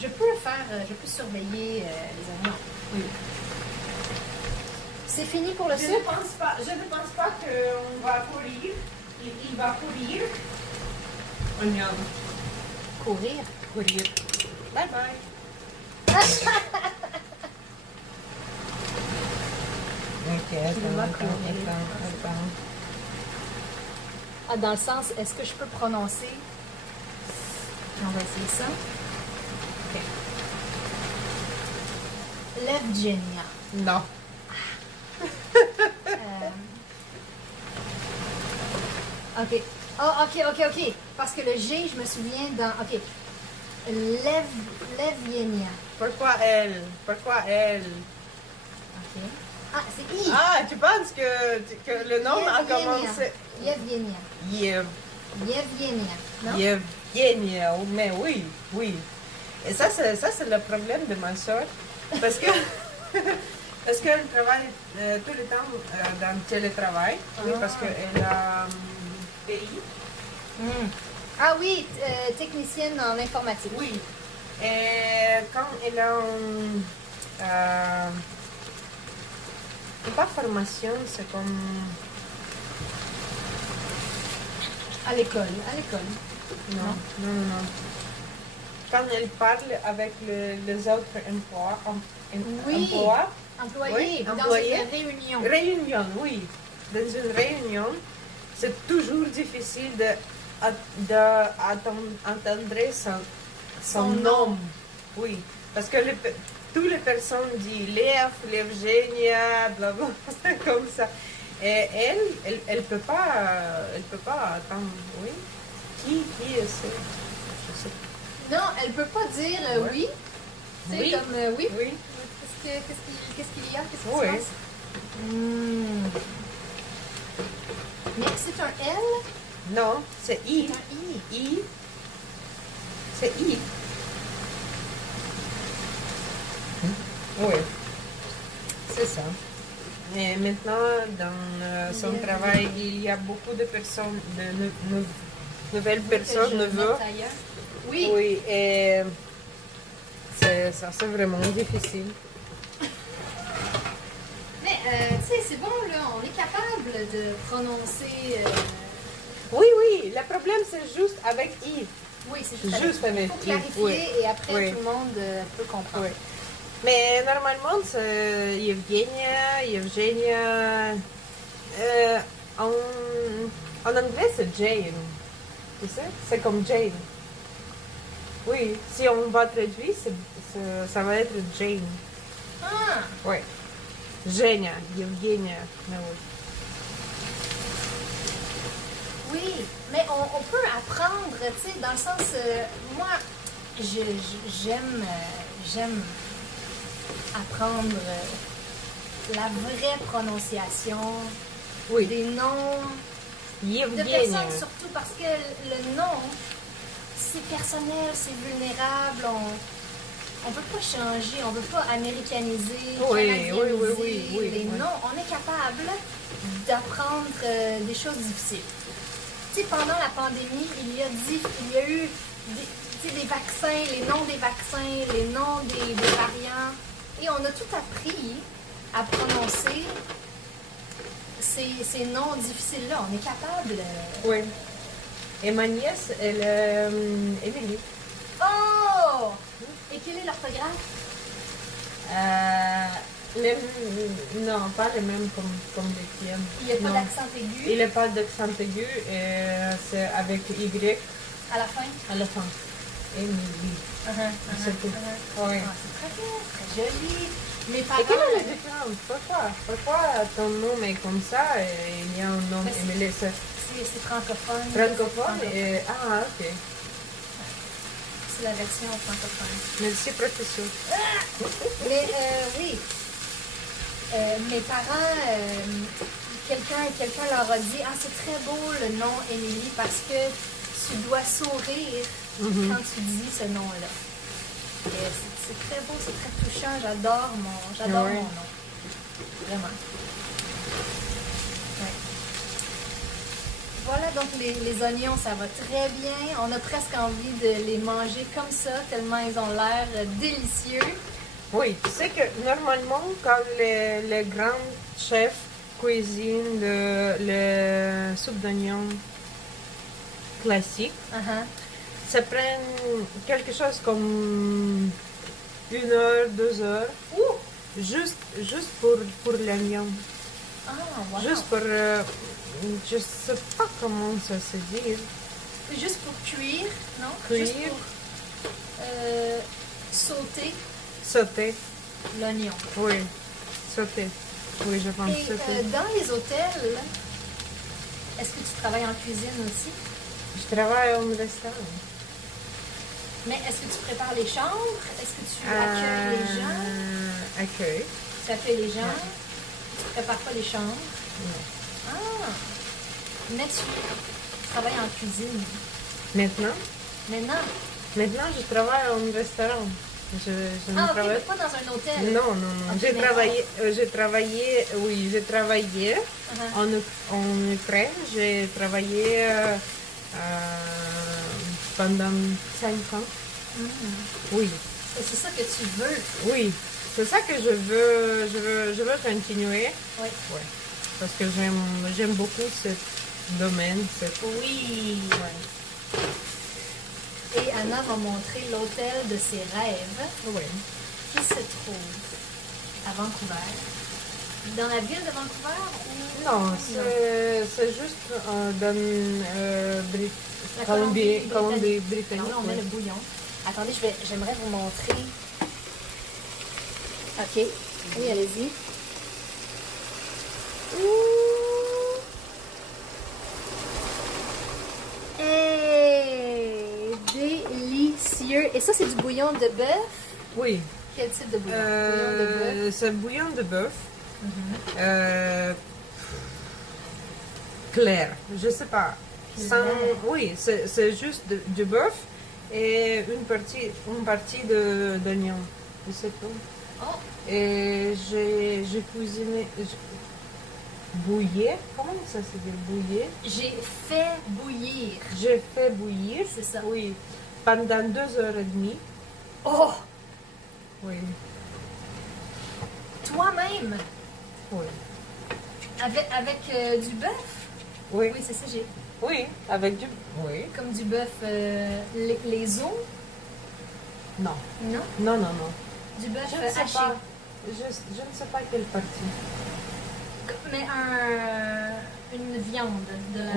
Je peux le faire, je peux surveiller les oignons. Oui. C'est fini pour le Je sucre? ne pense pas qu'on va courir. Il va courir. Oignon. Courir. Courir. Bye bye. Ok, va attends. courir. Ah, dans le sens, est-ce que je peux prononcer? On va essayer ça. Ok. Levgenia. Non. Ok. Oh, ok. Parce que le G, je me souviens dans. Ok. Levgenia. Pourquoi elle? Ok. Ah, c'est I. Ah, tu penses que le nom a commencé? Yevgenia. Yev. Yevgenia. Non? Yevgenia, mais oui. Et ça c'est le problème de ma soeur. Parce que Parce qu'elle travaille tout le temps dans le télétravail. Oui, parce qu'elle a un pays. Ah oui, technicienne en informatique. Oui. Et quand elle a pas formation, c'est comme... À l'école, à l'école. Non, non, non, non. Quand elle parle avec les autres emplois, Employé, Oui, dans employé. une réunion. Réunion, oui. Dans une réunion, c'est toujours difficile d'entendre son nom. Oui, parce que toutes les personnes disent Léa, Eugénia, blablabla, comme ça. Et elle peut pas attendre. Oui. Qui est ce? Je sais pas. Non, elle peut pas dire oui. C'est Oui. comme oui. Oui. Qu'est-ce qu'il y a? Qu'est-ce qui Oui. se passe? Mais c'est un L? Non, c'est I. C'est un I. I. C'est I. Oui. C'est ça. Et maintenant, dans son travail, il y a beaucoup de personnes, de nouvelles personnes, Que je nouveaux. note ailleurs. Oui. Oui, et ça, c'est vraiment difficile. Mais tu sais, c'est bon là, on est capable de prononcer. Oui, oui, le problème c'est juste avec I. Oui, c'est Juste juste avec. Il avec faut I, clarifier oui. et après Oui. tout le monde peut comprendre. Oui. Mais normalement, c'est Evgenia, Eugenia. En anglais, c'est Jane. Tu sais? C'est comme Jane. Oui, si on va traduire, ça va être Jane. Ah! Oui. Женя, Evgenia. Mais oui. Oui, mais on peut apprendre, tu sais, dans le sens, moi, j'aime apprendre la vraie prononciation Oui. des noms de Evgenia. personnes, surtout parce que le nom, c'est personnel, c'est vulnérable, on ne peut pas changer, on ne peut pas américaniser, canadianiser les noms. On est capable d'apprendre des choses difficiles. Tu sais, pendant la pandémie, il y a eu des vaccins, les noms des vaccins, les noms des variants. Et on a tout appris à prononcer ces noms difficiles-là. On est capable. Oui. Et ma nièce, elle est Émilie. Oh! Et quel est l'orthographe? Non, pas les mêmes comme les tiennes. Il n'y a pas Non. d'accent aigu Il n'y a pas d'accent aigu, c'est avec Y à la fin? à la fin. Émilie. C'est tout. Oui. Ah, c'est très bien, très joli. Mes Et parents. quelle est la différence? Pourquoi ton nom est comme ça et il y a un nom Mais Émilie? C'est C'est francophone. francophone C'est et... Ah, ok. C'est la version francophone. Merci, professeur. Mais oui, mes parents, quelqu'un leur a dit ah c'est très beau le nom Émilie parce que tu dois sourire quand tu dis ce nom-là. Et c'est très beau, c'est très touchant. J'adore mon nom. Vraiment. Ouais. Voilà, donc les oignons, ça va très bien. On a presque envie de les manger comme ça, tellement ils ont l'air délicieux. Oui, tu sais que normalement, quand les grands chefs cuisinent le soupe d'oignon classique, ça prend quelque chose comme 1 heure, 2 heures, juste pour l'oignon. Ah, wow. Juste pour, je sais pas comment ça se dit. Juste pour cuire, non? Cuire. Juste pour sauter Sauter. l'oignon. Oui, sauter. Oui, je pense Et sauter. dans les hôtels, est-ce que tu travailles en cuisine aussi? Je travaille au restaurant. Mais est-ce que tu prépares les chambres? Est-ce que tu accueilles les gens? Accueil. Tu accueilles les gens? Tu prépares pas les chambres? Non. Ah! Mais tu travailles en cuisine. Maintenant, Maintenant, je travaille au restaurant. Je ne Ah, ok, travaille mais pas dans un hôtel. Non, non, non. Ok, J'ai mais- travaillé, oui, j'ai travaillé Uh-huh. en Ukraine. J'ai travaillé pendant 5 ans. Oui, Et c'est ça que tu veux. oui. C'est ça que je veux continuer. Oui. Ouais. Parce que j'aime beaucoup ce domaine. Oui. Ouais. Et Anna va montrer l'hôtel de ses rêves Oui. qui se trouve à Vancouver. Dans la ville de Vancouver ou... Non, c'est juste dans La Colombie-Britannique. Alors là, on met le bouillon. Attendez, j'aimerais vous montrer. Ok. Oui, allez-y. Hey, délicieux. Et ça, c'est du bouillon de bœuf? Oui. Quel type de bouillon? Bouillon de bœuf. C'est bouillon de bœuf. Clair, je sais pas. Sans, oui, c'est juste du bœuf et une partie d'oignon. Je sais pas. Oh, Et j'ai cuisiné, bouillir, comment ça se dit bouillir? j'ai fait bouillir. J'ai fait bouillir, C'est ça. oui, pendant 2 heures et demie. Oh, Oui, toi-même, oui, avec du bœuf? oui, Oui, c'est ça, j'ai oui, avec du, oui, comme du bœuf, les os, non, non? non, non, non. Du bœuf Je ne sais haché. pas, je ne sais pas quelle partie. Mais une viande,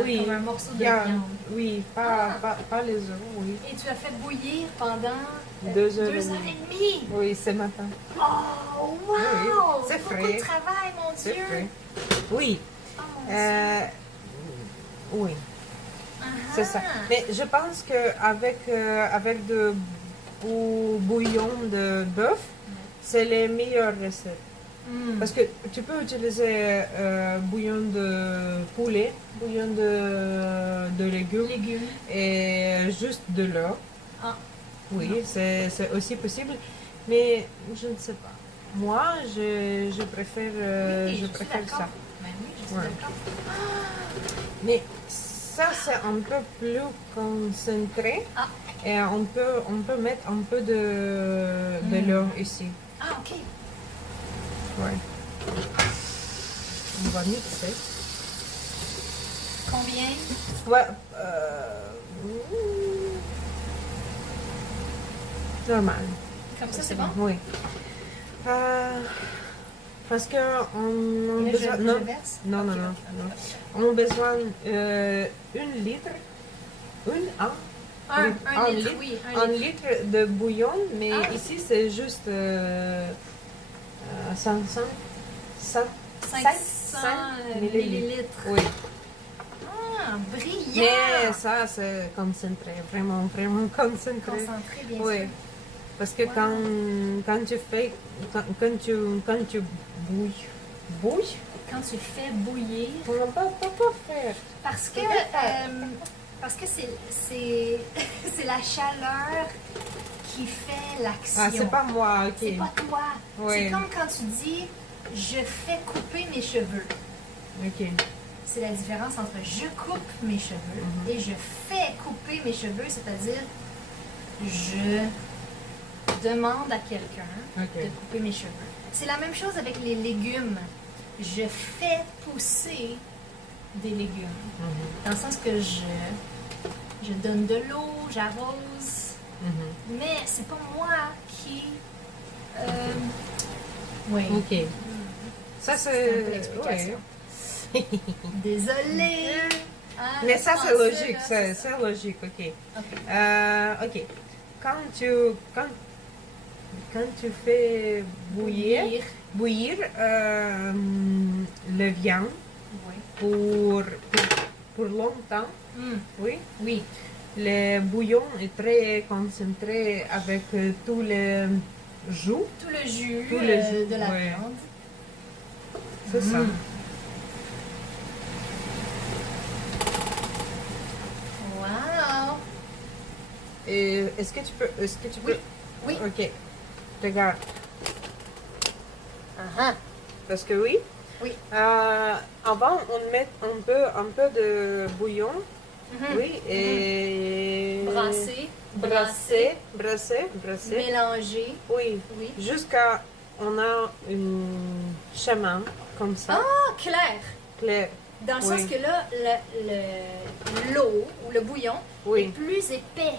Oui, comme un morceau de bien, viande. oui, Ah. pas les os, oui. Et tu as fait bouillir pendant 2 heures et 2 heures demie. et demie. Oui, ce matin. Oh, wow! Oui, c'est Beaucoup frais. de travail, mon C'est Dieu! frais. Oui, Oh, mon Dieu! oui, Ah, c'est ça. Mais je pense avec de bouillon de bœuf, c'est les meilleures recettes. Mm. Parce que tu peux utiliser bouillon de poulet, bouillon de légumes Légumes. et juste de l'eau. Ah. Oui, c'est aussi possible. Mais je ne sais pas. Moi, je préfère, Oui, je suis préfère d'accord. ça. Ben oui, je suis Ouais. d'accord. Mais ça, c'est un peu plus concentré. Ah. Et on peut mettre un peu de l'eau ici. Ah, ok. Ouais. On va mixer. Combien? Ouais. Normal. Comme ça, c'est bon? Oui. Parce que on Là, besoin, je non, verse? non, Ok, non, non, ok, non. ok. On a besoin 1 litre, Un litre, oui. un litre de bouillon, mais Ah. ici c'est juste 500 500 millilitres. Oui, Ah, brillant! mais ça c'est concentré, vraiment, vraiment concentré. Concentré, bien Oui, sûr. parce que Wow. quand tu fais, quand tu bouilles, Quand tu fais bouillir, on ne peut pas faire. parce que c'est c'est la chaleur qui fait l'action. Ah, c'est pas moi, ok. C'est pas toi. Oui. C'est comme quand tu dis je fais couper mes cheveux. Ok. C'est la différence entre je coupe mes cheveux et je fais couper mes cheveux, c'est-à-dire je demande à quelqu'un Ok. de couper mes cheveux. C'est la même chose avec les légumes. Je fais pousser des légumes. Dans le sens que je donne de l'eau, j'arrose, mais c'est pas moi qui... oui. Ok. Ça C'est un peu c'est. l'explication. ouais. Désolée. Ah, Mais le ça c'est français, logique, là, c'est ça. logique, ok. Ok. Ok. Quand tu fais bouillir le viande Oui. pour longtemps, Mm. oui. Oui. Le bouillon est très concentré avec tous les jus. Tout le jus, Tout le jus, de la ouais. viande. C'est ça. Mm. Wow. Et est-ce que tu peux. Oui. Ok. regarde. Ah, Parce que oui. Oui. Avant, on met un peu de bouillon. mhm. Oui. Et. Brasser. Mélanger. Oui. Oui. Jusqu'à on a un chemin comme ça. Ah, clair. Clair. Dans le Oui. sens que là, l'eau ou le bouillon est Oui. plus épais.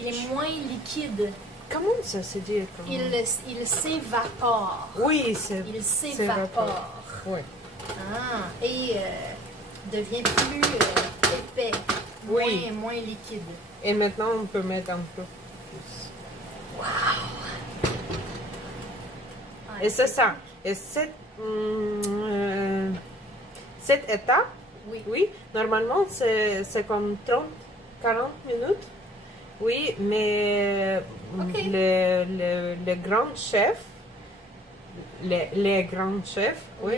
Il est moins liquide. Comment ça se dit? Il s'évapore. Oui, c'est. Il s'évapore. s'évapore. Oui. Ah, et devient plus épais. Oui. Moins liquide. Et maintenant, on peut mettre un peu plus. Ah, Et c'est ça. Et cette étape, Oui. oui, normalement, c'est comme 30-40 minutes. Oui, mais Ok. le grand chef, les grands chefs, oui,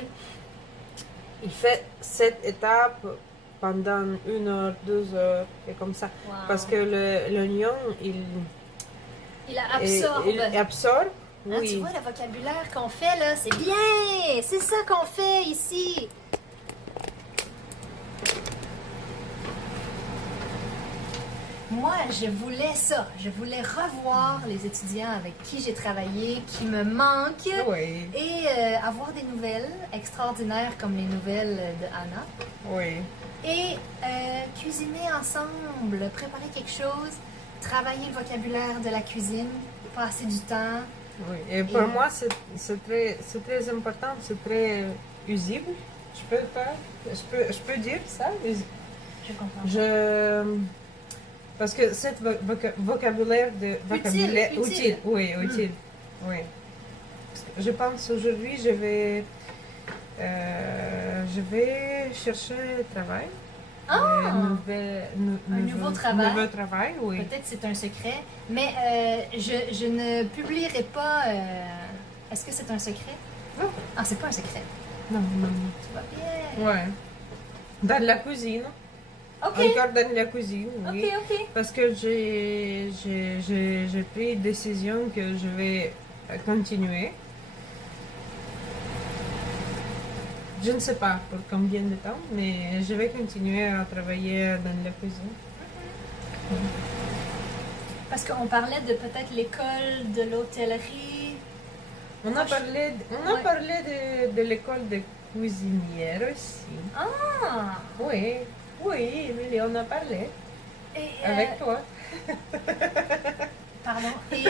il fait cette étape pendant 1 heure, 2 heures, et comme ça. Wow. Parce que l'oignon, Il absorbe. il absorbe, Hein, oui. tu vois le vocabulaire qu'on fait là, c'est bien! C'est ça qu'on fait ici! Moi, je voulais ça. Je voulais revoir les étudiants avec qui j'ai travaillé, qui me manquent, Oui, et avoir des nouvelles extraordinaires comme les nouvelles de Anna. oui. Et cuisiner ensemble, préparer quelque chose, travailler le vocabulaire de la cuisine, passer du temps. Oui, et pour moi, c'est très important, c'est très usible. Je peux dire ça? Je comprends. Parce que cet vocabulaire Utile. Oui, utile. Oui. Parce que je pense aujourd'hui, je vais chercher travail. Ah! Un nouveau travail. Nouveau travail, oui. Peut-être c'est un secret, mais je ne publierai pas. Est-ce que c'est un secret? Non. Ah, c'est pas un secret. Non. Tu vas bien. Ouais. Dans la cuisine. Ok, Encore dans la cuisine, oui. ok. Parce que j'ai pris décision que je vais continuer. Je ne sais pas pour combien de temps, mais je vais continuer à travailler dans la cuisine. Parce qu'on parlait de peut-être l'école de l'hôtellerie. On a parlé de l'école de cuisinière aussi. Ah! Oui, Emilie, on a parlé Et, avec toi. Pardon. Et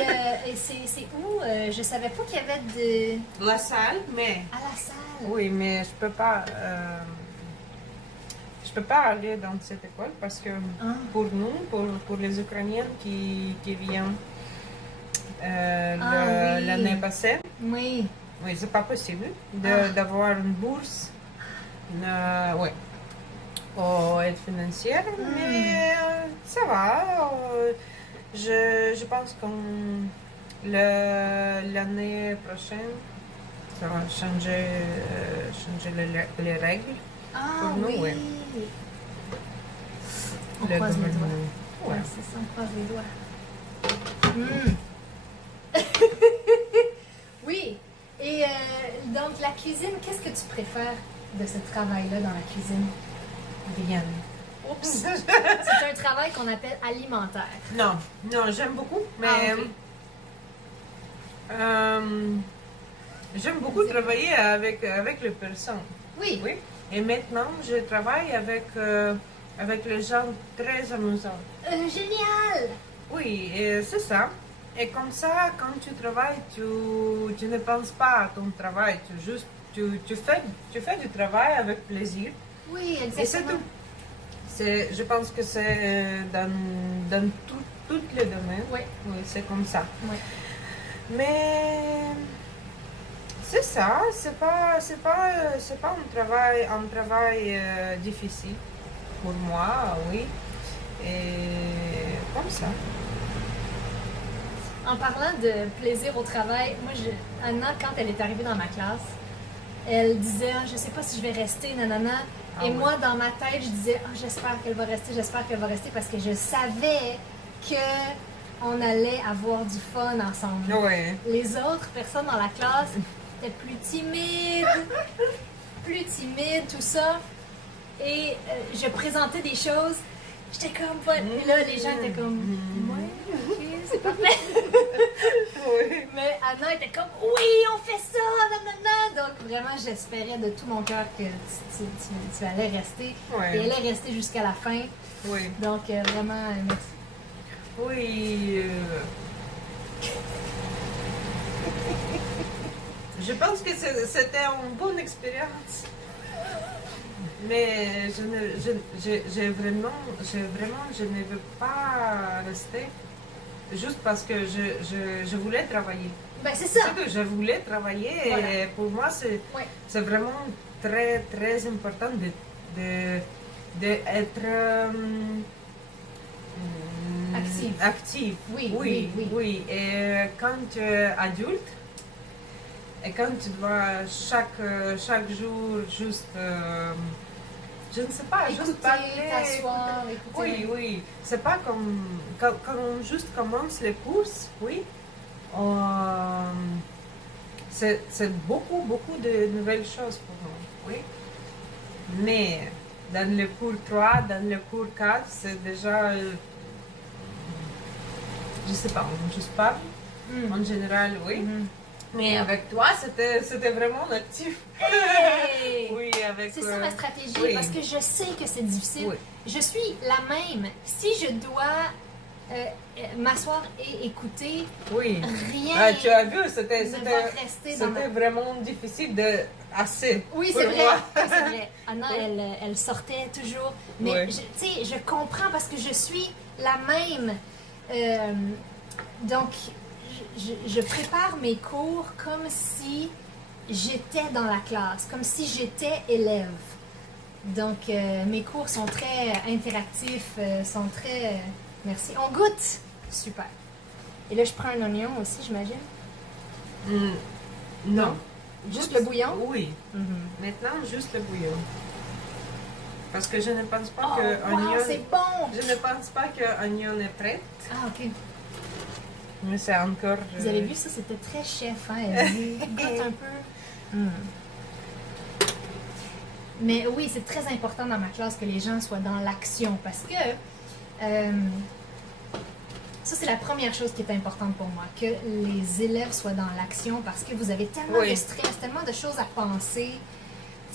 c'est où? Je savais pas qu'il y avait de. La salle, mais... À la salle. Oui, mais je peux pas aller dans cette école parce que Ah. pour nous, pour les Ukrainiens qui viennent Oui. l'année passée, Oui. oui, c'est pas possible Ah. d'avoir une bourse, ouais, ou aide financière, mais ça va. Je pense que l'année prochaine, ça va changer les règles. Ah Pour nous, oui. oui. On Le croise les doigts. gouvernement. Ouais, Ouais. c'est ça, on croise les doigts. Oui. Et donc, la cuisine, qu'est-ce que tu préfères de ce travail-là dans la cuisine? Rien. Oups! C'est un travail qu'on appelle alimentaire. Non, j'aime beaucoup, mais Ah, ok. j'aime beaucoup travailler avec les personnes. Oui. Oui. Et maintenant, je travaille avec les gens très amusants. Génial! Oui, et c'est ça. Et comme ça, quand tu travailles, tu ne penses pas à ton travail. Tu fais du travail avec plaisir. Oui, Et c'est exactement. tout. Je pense que c'est dans tous les domaines. Oui. Oui, c'est comme ça. Oui. Mais c'est ça, c'est pas un travail difficile pour moi, oui. Et comme ça. En parlant de plaisir au travail, moi, Anna, quand elle est arrivée dans ma classe, elle disait je sais pas si je vais rester, nanana. Ah Et ouais. moi, dans ma tête, je disais j'espère qu'elle va rester, parce que je savais que on allait avoir du fun ensemble. Ouais. Les autres personnes dans la classe étaient plus timides, tout ça. Et je présentais des choses, j'étais comme pas. Et là, les gens étaient comme, ouais, ok, c'est parfait. Ouais. Mais Anna était comme, oui, on fait ça, nanana. Donc vraiment, j'espérais de tout mon cœur que tu allais rester. Ouais. Et elle est restée jusqu'à la fin. Oui. Donc vraiment, merci. Oui. Je pense que c'était une bonne expérience. Mais je ne veux pas rester juste parce que je voulais travailler. Ben c'est ça. C'est que je voulais travailler Voilà. et pour moi c'est vraiment très très important d'être actif. Oui. Et quand tu es adulte et quand tu dois chaque jour juste je ne sais pas, Écouter, juste parler, t'asseoir, écouter. Oui. C'est pas comme quand on juste commence les courses, oui. C'est beaucoup de nouvelles choses pour nous, oui. Mais dans le cours 3, dans le cours 4, c'est déjà, je sais pas, on juste parle, en général, oui. Mais avec toi, c'était vraiment actif. Hey! Oui, avec... C'est ça ma stratégie, oui. parce que je sais que c'est difficile. Oui. Je suis la même. Si je dois m'asseoir et écouter, Oui. rien Ah, tu as vu, ne va rester dans ma... c'était vraiment difficile de assez. Oui, pour c'est vrai. moi. Oui, c'est vrai. Anna, elle sortait toujours. Mais Ouais. tu sais, je comprends parce que je suis la même. Donc, je prépare mes cours comme si j'étais dans la classe, comme si j'étais élève. Donc, mes cours sont très interactifs, sont très... merci. On goûte! Super. Et là, je prends un oignon aussi, j'imagine. Non. Juste le bouillon? Oui. Mhm. Maintenant, juste le bouillon. Parce que je ne pense pas Oh, que wow, oignon... c'est bon! Je ne pense pas que oignon est prêt. Ah, ok. Mais c'est encore... Vous avez vu ça, c'était très chef, hein? Elle dit, goûte un peu. Mais oui, c'est très important dans ma classe que les gens soient dans l'action parce que ça, c'est la première chose qui est importante pour moi, que les élèves soient dans l'action parce que vous avez tellement de stress, tellement de choses à penser.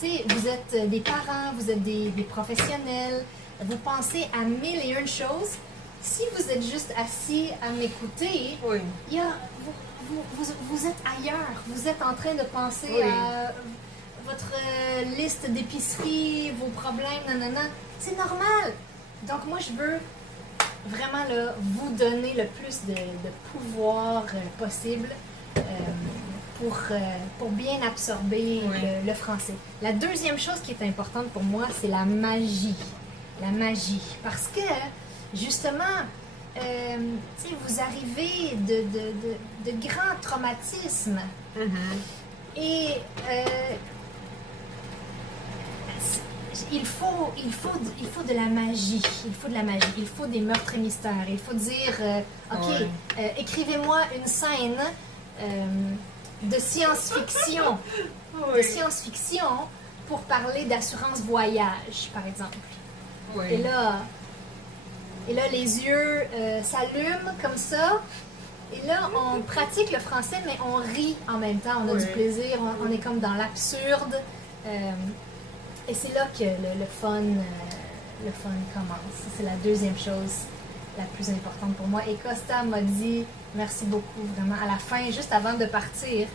Tu sais, vous êtes des parents, vous êtes des professionnels, vous pensez à mille et une choses. Si vous êtes juste assis à m'écouter, Oui. il y a, vous êtes ailleurs. Vous êtes en train de penser à votre liste d'épicerie, vos problèmes, nanana. C'est normal. Donc moi, je veux vraiment là, vous donner le plus de pouvoir possible pour bien absorber le français. La deuxième chose qui est importante pour moi, c'est la magie. La magie. Parce que, justement, vous arrivez de grands traumatismes. Et il faut de la magie. Il faut de la magie. Il faut des meurtres et mystères. Il faut dire, OK, écrivez-moi une scène de science-fiction. De science-fiction pour parler d'assurance voyage, par exemple. Et là, les yeux s'allument comme ça. Et là, on pratique le français, mais on rit en même temps. On a du plaisir. On est comme dans l'absurde. Et c'est là que le fun commence. C'est la deuxième chose la plus importante pour moi. Et Costa m'a dit merci beaucoup, vraiment. À la fin, juste avant de partir,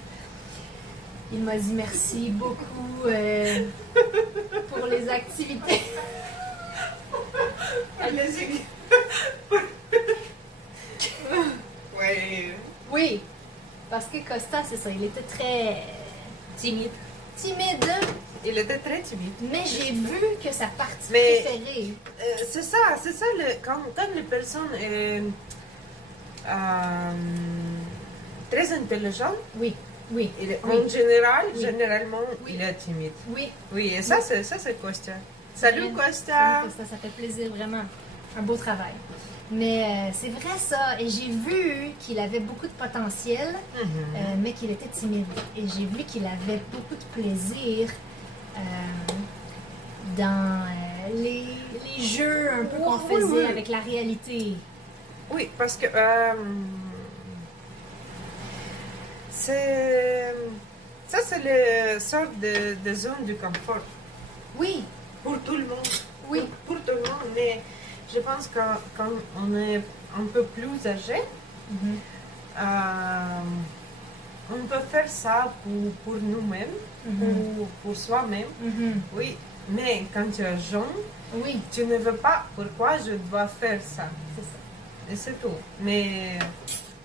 il m'a dit merci beaucoup pour les activités. Oui, parce que Costa, c'est ça, il était très timide. Il était très timide. Mais j'ai vu que sa partie préférée. C'est ça, quand les personnes sont très intelligentes, en général, généralement, il est timide. Oui. Oui, et ça, c'est Costa. Salut Costa! Salut Costa, ça fait plaisir vraiment. un beau travail. Mais c'est vrai ça, et j'ai vu qu'il avait beaucoup de potentiel, mais qu'il était timide. Et j'ai vu qu'il avait beaucoup de plaisir dans les jeux un peu qu'on faisait avec la réalité. Oui, parce que c'est ça, c'est le sorte de zone de confort Oui, pour tout le monde. oui. Pour tout le monde, mais je pense que quand on est un peu plus âgé, on peut faire ça pour nous-mêmes, pour soi-même. Oui, mais quand tu es jeune, Oui, tu ne veux pas pourquoi je dois faire ça. c'est ça. Et c'est tout. Mais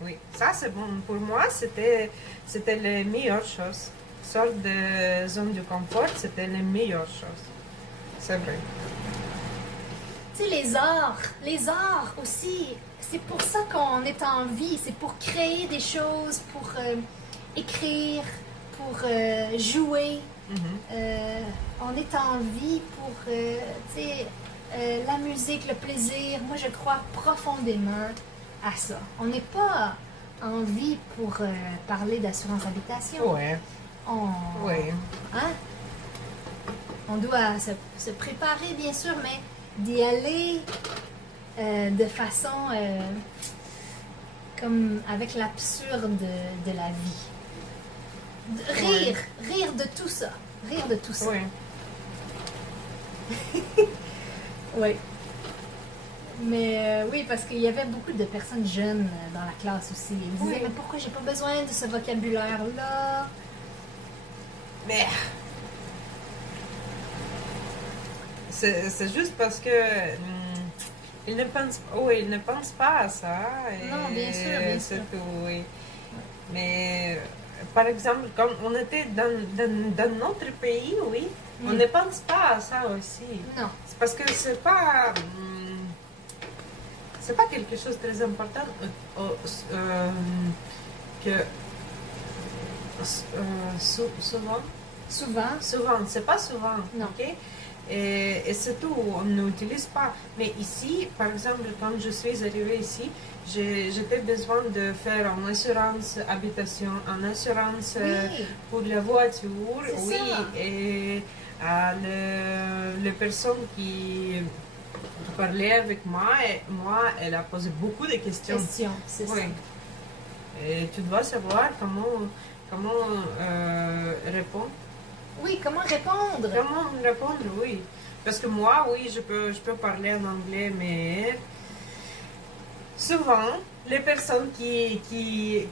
oui, ça c'est bon. Pour moi, c'était les meilleures choses. Sorte de zone de confort, c'était les meilleures choses. C'est vrai. Tu sais, les arts aussi, c'est pour ça qu'on est en vie, c'est pour créer des choses, pour écrire, pour jouer. On est en vie pour, tu sais, la musique, le plaisir. Moi, je crois profondément à ça. On n'est pas en vie pour parler d'assurance habitation. Ouais. Oui. Hein? On doit se préparer, bien sûr, mais d'y aller de façon comme avec l'absurde de la vie. Rire de tout ça. Rire de tout ça. Oui. Oui. Mais oui, parce qu'il y avait beaucoup de personnes jeunes dans la classe aussi. Ils disaient, mais pourquoi j'ai pas besoin de ce vocabulaire-là? Mais c'est juste parce que ils ne pensent pas à ça. Et Non, bien sûr, bien sûr. c'est tout, oui. Mais par exemple, quand on était dans notre pays, oui, on ne pense pas à ça aussi. Non. C'est parce que c'est pas quelque chose de très important que souvent, c'est pas souvent, Non. ok? Et c'est tout, on n'utilise pas. Mais ici, par exemple, quand je suis arrivée ici, j'avais besoin de faire une assurance habitation, une assurance pour la voiture, oui, ça. et les personnes qui parlaient avec moi, elle a posé beaucoup de questions. C'est oui. ça. Et tu dois savoir comment répondre. Oui, comment répondre? Comment répondre, oui. Parce que moi, oui, je peux parler en anglais, mais souvent, les personnes qui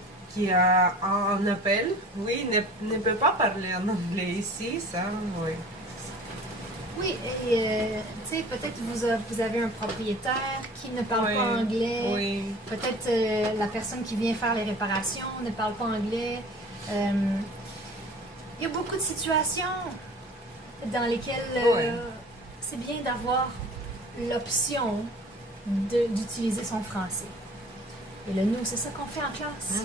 a un appel, oui, ne peuvent pas parler en anglais ici, ça, oui. Oui, et tu sais, peut-être vous avez un propriétaire qui ne parle pas anglais. Oui. Peut-être la personne qui vient faire les réparations ne parle pas anglais. Il y a beaucoup de situations dans lesquelles c'est bien d'avoir l'option d'utiliser son français. Et le nous, c'est ça qu'on fait en classe.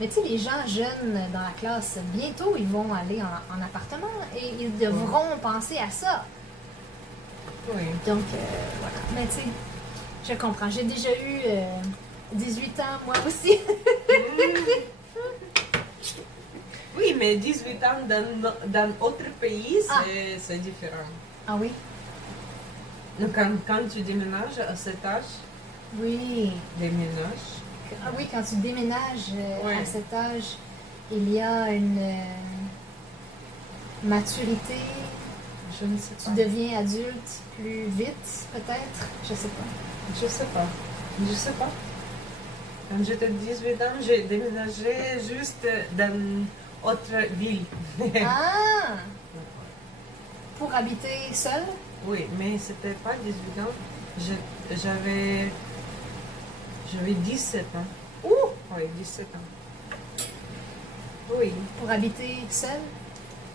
Mais tu sais, les gens jeunes dans la classe, bientôt, ils vont aller en appartement et ils devront penser à ça. Oui. Donc, voilà. Mais tu sais, je comprends. J'ai déjà eu 18 ans, moi aussi. Oui, mais 18 ans dans autre pays, c'est différent. Ah oui? Donc, quand tu déménages à cet âge, oui. Déménage. Ah oui, quand tu déménages à cet âge, il y a une maturité. Je ne sais pas. Tu deviens adulte plus vite, peut-être? Je sais pas. Je sais pas. Je sais pas. Quand j'étais 18 ans, j'ai déménagé juste dans autre ville. Ah! Pour habiter seul? Oui, mais c'était pas 18 ans. J'avais 17 ans. Ouh! Oui, 17 ans. Oui. Pour habiter seul?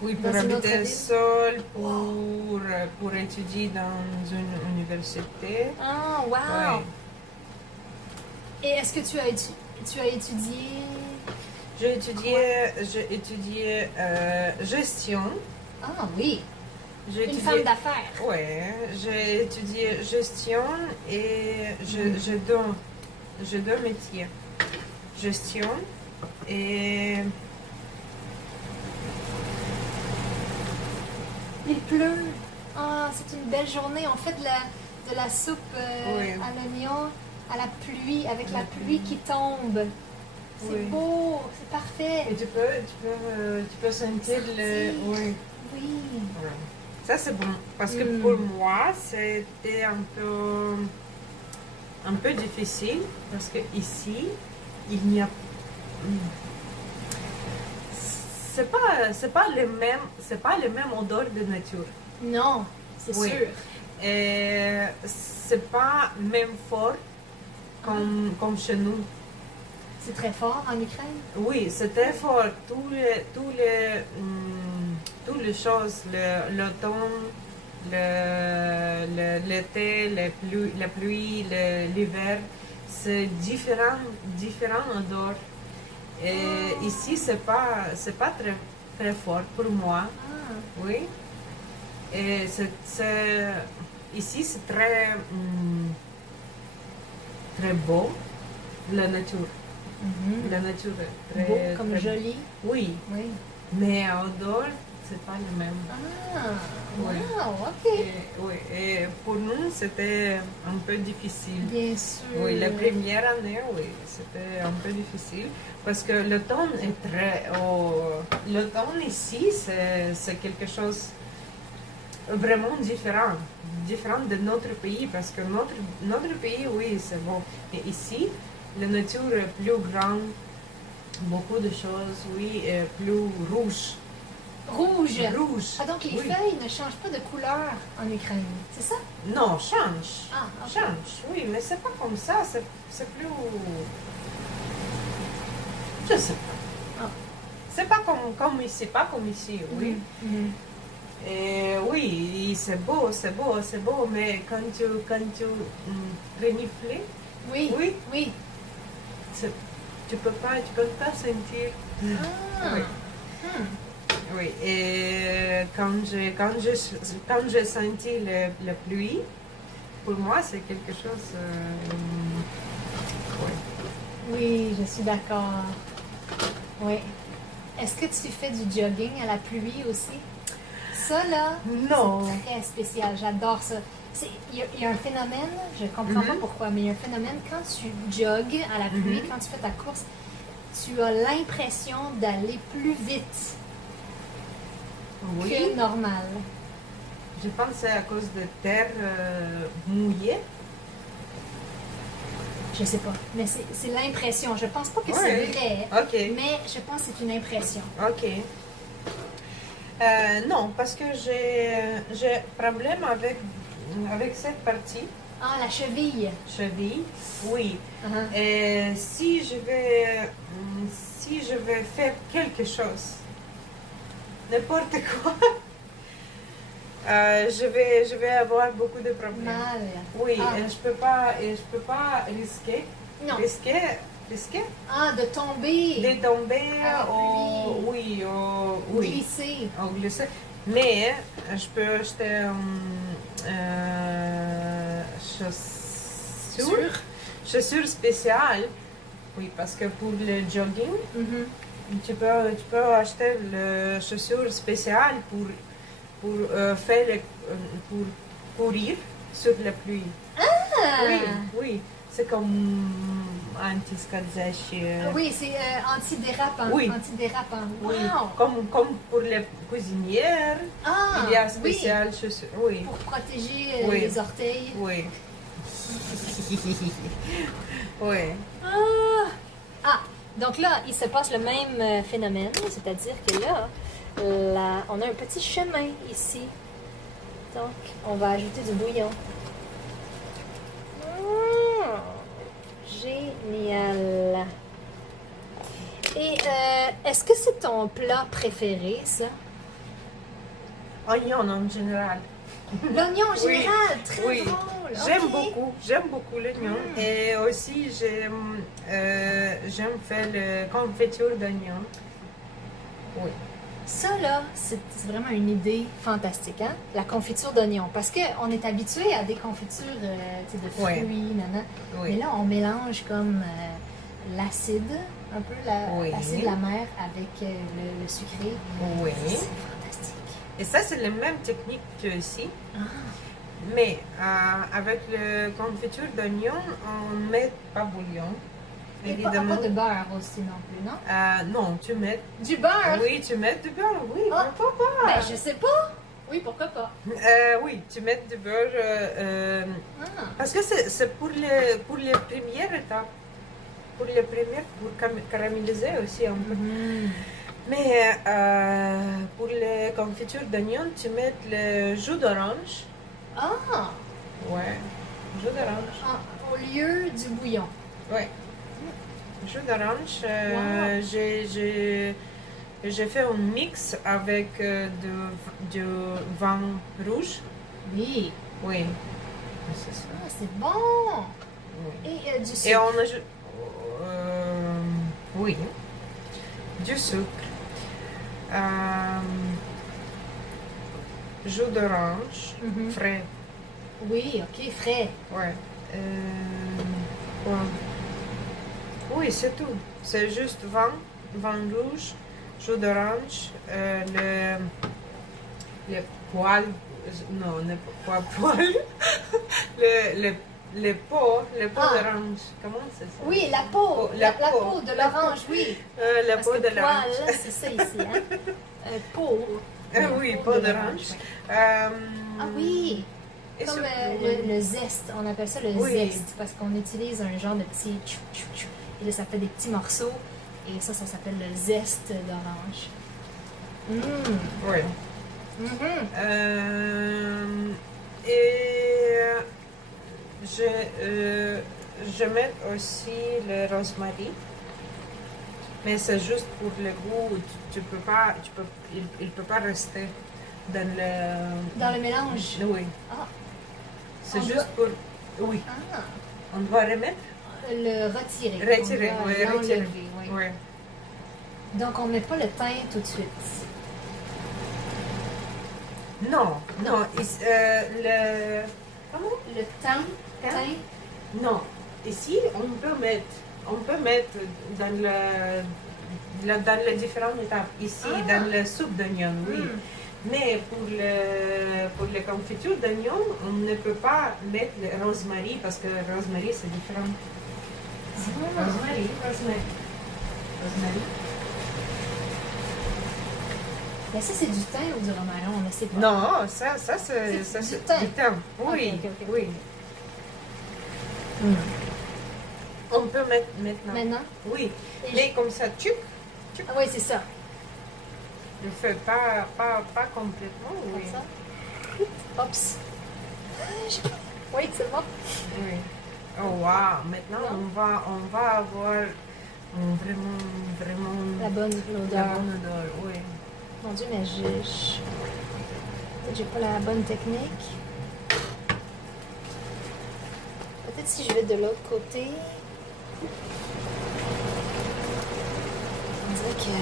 Oui, pour dans habiter seul, pour étudier dans une université. Ah, wow! Oui. Et est-ce que tu as étudié? J'ai étudié gestion. Ah oui! j'ai Une femme d'affaires. Oui, j'ai étudié gestion et j'ai deux métiers. Gestion et... Il pleut. Ah, c'est une belle journée. On fait de la soupe Oui. à l'oignon, à la pluie, avec la pluie qui tombe. C'est Oui. beau, c'est parfait. Et tu peux sentir le... Oui. Oui. Voilà. Ça c'est bon parce que Mm. pour moi c'était un peu difficile parce que ici il n'y a c'est pas le même odeur de nature. Non, c'est Oui. sûr. Et c'est pas même fort comme chez nous. C'est très fort en Ukraine. Oui, c'était fort. Toutes les choses, l'automne, l'été, la pluie, l'hiver, c'est différent odeur. Et ici, c'est pas très, très fort pour moi. Ah, Oui. Et ici, c'est très, très beau, la nature. La nature est très beau, comme très- joli. Oui, Oui. mais à odeur, c'est pas le même. Ah, Oui. wow, ok. Oui, et pour nous, c'était un peu difficile. Bien sûr. Oui, la première année, oui, c'était un peu difficile parce que l'automne est très. L'automne ici, c'est quelque chose vraiment différent de notre pays parce que notre pays, oui, c'est bon. Mais ici, la nature est plus grande, beaucoup de choses, oui, et plus rouge. Rouge. Rouge. Ah, donc les oui. feuilles ne changent pas de couleur en Ukraine, c'est ça? Non, change. Ah, ok. Change, oui, mais c'est pas comme ça, c'est plus. Je sais pas. Ah. C'est pas comme ici, pas comme ici, oui. Mhm. Et oui, c'est beau, mais quand tu renifles, Oui. Oui. Oui. tu peux pas sentir. Ah. Oui. Hmm. Oui, et quand j'ai senti la pluie, pour moi c'est quelque chose. Oui. Oui, je suis d'accord. Oui. Est-ce que tu fais du jogging à la pluie aussi? Ça, là, Non. c'est très spécial. J'adore ça. Il y a un phénomène, je comprends pas pourquoi, mais il y a un phénomène quand tu jogues à la pluie, quand tu fais ta course, tu as l'impression d'aller plus vite Oui. que normal. Je pense que c'est à cause de terre mouillée. Je sais pas, mais c'est l'impression. Je pense pas que c'est Ouais. vrai, Ok. mais je pense que c'est une impression. Ok. Non, parce que j'ai problème avec cette partie, Ah, la cheville. cheville. Oui. Uh-huh. Et si je vais faire quelque chose, n'importe quoi, je vais avoir beaucoup de problèmes. Mal. Oui, Ah. et je peux pas risquer. Non. Risquer Ah, de tomber. de tomber À la ou pluie. oui, Glisser. au glisser. Mais je peux acheter chaussures spéciales. Oui, parce que pour le jogging, Mhm. tu peux acheter les chaussures spéciales pour faire pour courir sur la pluie. Ah. Oui, oui. C'est comme anti-скользящие. Oui, c'est antidérapant. Oui. Antidérapant. Oui, Wow. comme pour les cuisinières, Ah, il y a oui. spécial chaussures. Oui, Pour protéger Oui. les orteils. oui. Oui. Ah. Ah, donc là, il se passe le même phénomène, c'est-à-dire que là, on a un petit chemin ici. Donc, on va ajouter du bouillon. Génial. Et est-ce que c'est ton plat préféré, ça? Oignon en général. L'oignon en Oui. général, très Oui. drôle. J'aime beaucoup l'oignon. Et aussi, j'aime faire la confiture d'oignon. Oui. Ça, là, c'est vraiment une idée fantastique, hein? La confiture d'oignon. Parce qu'on est habitué à des confitures tu sais, de fruits, Ouais. nana. Oui. Mais là, on mélange comme l'acide, un peu Oui. l'acide de la mer avec le sucré. Oui. C'est fantastique. Et ça, c'est la même technique que ici. Ah, Mais avec le confiture d'oignon, on ne met pas bouillon. et Évidemment. pas de beurre aussi non plus, non? Non, tu mets. Du beurre? Oui, tu mets du beurre. Oui, Ah. pourquoi pas? Ben, je sais pas. Oui, pourquoi pas? Oui, tu mets du beurre. Ah. Parce que c'est pour les premières étapes. Pour les premières, pour caraméliser aussi un peu. Mhm. Mais pour les confitures d'oignon, tu mets le jus d'orange. Ah! Ouais, jus d'orange. Ah, au lieu du bouillon. Ouais. Jus d'orange. Wow. J'ai fait un mix avec du vin rouge. Oui. Oui. C'est ça. Ah, c'est bon! Oui. Et du Et sucre. on ajoute. Oui. Du sucre. Jus d'orange. Mhm. Frais. Oui, ok, frais. Ouais. Ouais. Oui, c'est tout. C'est juste vin rouge, jus d'orange, le poil, non, pas poil, le pot Ah. d'orange. Comment c'est ça? Oui, la peau. La La peau. peau de l'orange, oui. Le Parce pot que de poil, l'orange. là, c'est ça ici, hein? Peau. Oui, pot d'orange. ouais. Ah oui! Et Comme surtout, le zeste, on appelle ça le Oui. zeste, parce qu'on utilise un genre de petit tchou, tchou, tchou, et là ça fait des petits morceaux, et ça s'appelle le zeste d'orange. Mmh. oui. Mhm. Et je mets aussi le rosemary, mais c'est juste pour le goût. Tu peux pas, il peut pas rester dans le. Dans le mélange. Oui. Ah. C'est On juste pour. Oui. Ah. On doit remettre. Le retirer. Retirer, On doit oui, retirer. l'enlever, oui. Oui. Donc on met pas le thym tout de suite. Non, non. Le. Comment? Le thym. Thym. Non, ici on peut mettre dans les différentes étapes. Ici, Ah. dans la soupe d'oignon, oui. Mm. Mais pour les confitures d'oignon, on ne peut pas mettre le rosemary parce que le rosemary c'est différent. Ah. Rosemary. Mais ça c'est du thym ou du romarin, on ne sait pas. Non, ça C'est c'est du thym. du thym. Oui, Ok, ok. oui. Mm. On peut mettre maintenant. Maintenant? Oui, Et mais comme ça, Ah oui, c'est ça. ne fais pas complètement. Comme Oui. ça. Oups. Oui, c'est bon. Oui. Oh wow, maintenant Non. on va avoir vraiment La bonne la odeur. bonne odeur, oui. Mon Dieu, mais j'ai pas la bonne technique. Peut-être si je vais de l'autre côté. On dirait que.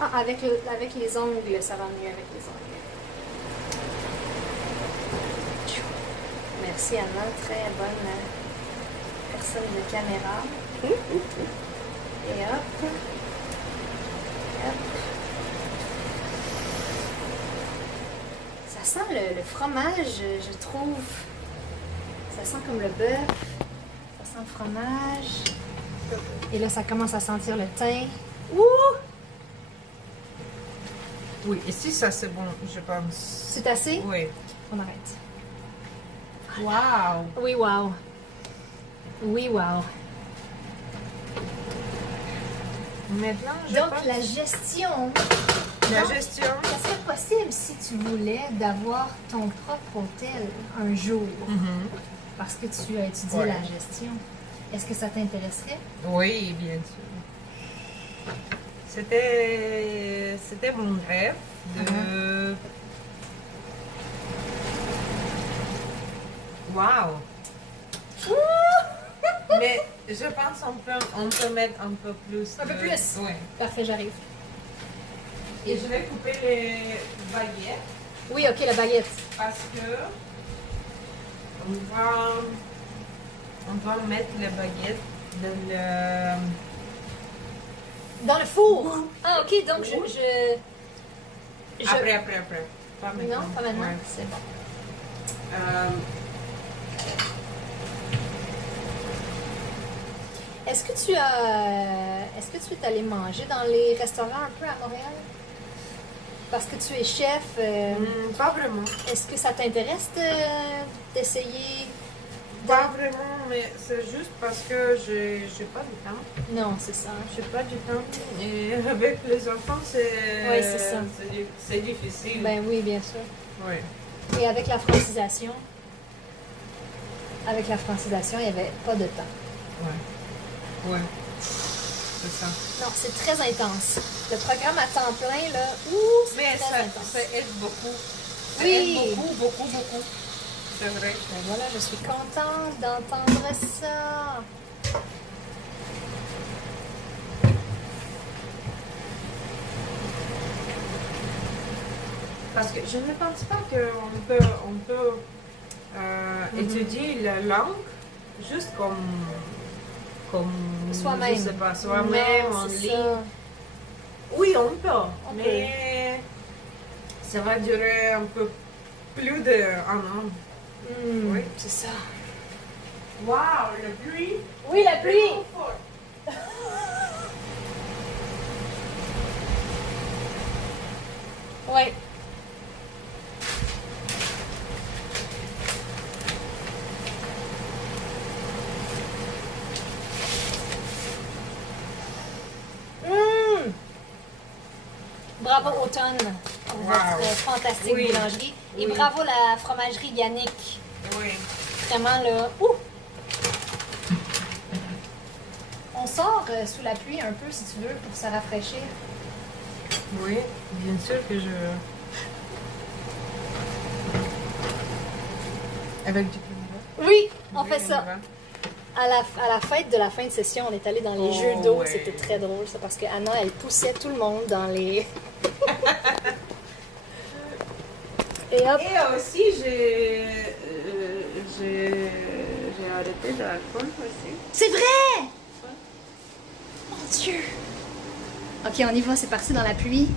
Ah, avec les ongles, ça va mieux avec les ongles. Merci Anna, très bonne personne de caméra. Et hop. Hop. Ça sent le fromage, je trouve. Ça sent comme le bœuf. Ça sent le fromage. Et là, ça commence à sentir le thym. Ouh! Oui, ici ça c'est bon, je pense. C'est assez? Oui. On arrête. Wow. Oui, wow. Oui, wow. Maintenant, je Donc, pense la gestion. la Donc, gestion. Ça serait possible si tu voulais d'avoir ton propre hôtel un jour, parce que tu as étudié Ouais. la gestion. Est-ce que ça t'intéresserait? Oui, bien sûr. C'était mon rêve de. Wow. Mais Je pense on peut mettre un peu plus. Un peu plus? Oui. Parfait, j'arrive. Et je vais couper les baguettes Oui, ok, la baguette. parce que on va mettre les baguettes dans le. Dans le four? Ah, ok, donc Après. Pas maintenant. Non, pas maintenant. Ouais. C'est bon. Est-ce que tu es allé manger dans les restaurants un peu à Montréal? Parce que tu es chef. Pas vraiment. Est-ce que ça t'intéresse d'essayer? Pas vraiment, mais c'est juste parce que j'ai pas du temps. Non, c'est ça. J'ai pas du temps. Et avec les enfants, Oui, c'est ça. C'est difficile. Ben oui, bien sûr. Oui. Et avec la francisation, il n'y avait pas de temps. Ouais. C'est ça. Non, c'est très intense. Le programme à temps plein, là, c'est Mais très intense. ça aide beaucoup. Ça Oui. aide beaucoup. C'est vrai. Ben voilà, je suis contente d'entendre ça. Parce que je ne pense pas qu'on peut étudier la langue juste comme Soi-même. je sais pas, soi-même, Non, en c'est ligne. ça. Oui, on peut, On mais ça va durer un peu plus d'un an. Oui. C'est ça. Waouh, la pluie! Oui, la pluie! Oui. Bravo Automne pour Wow. votre fantastique Oui. boulangerie. Et Oui. bravo la fromagerie Yannick. Oui. Vraiment là. Ouh! On sort sous la pluie un peu si tu veux pour se rafraîchir. Oui, bien sûr que je. Avec du caméra. Oui, on Oui, fait ça. va. À la fête de la fin de session, on est allé dans les Oh, jeux d'eau. ouais. C'était très drôle, ça, parce que Anna, elle poussait tout le monde dans les. Et hop! Et aussi, j'ai arrêté d'alcool aussi. C'est vrai! Mon Dieu! Ok, on y va, c'est parti dans la pluie.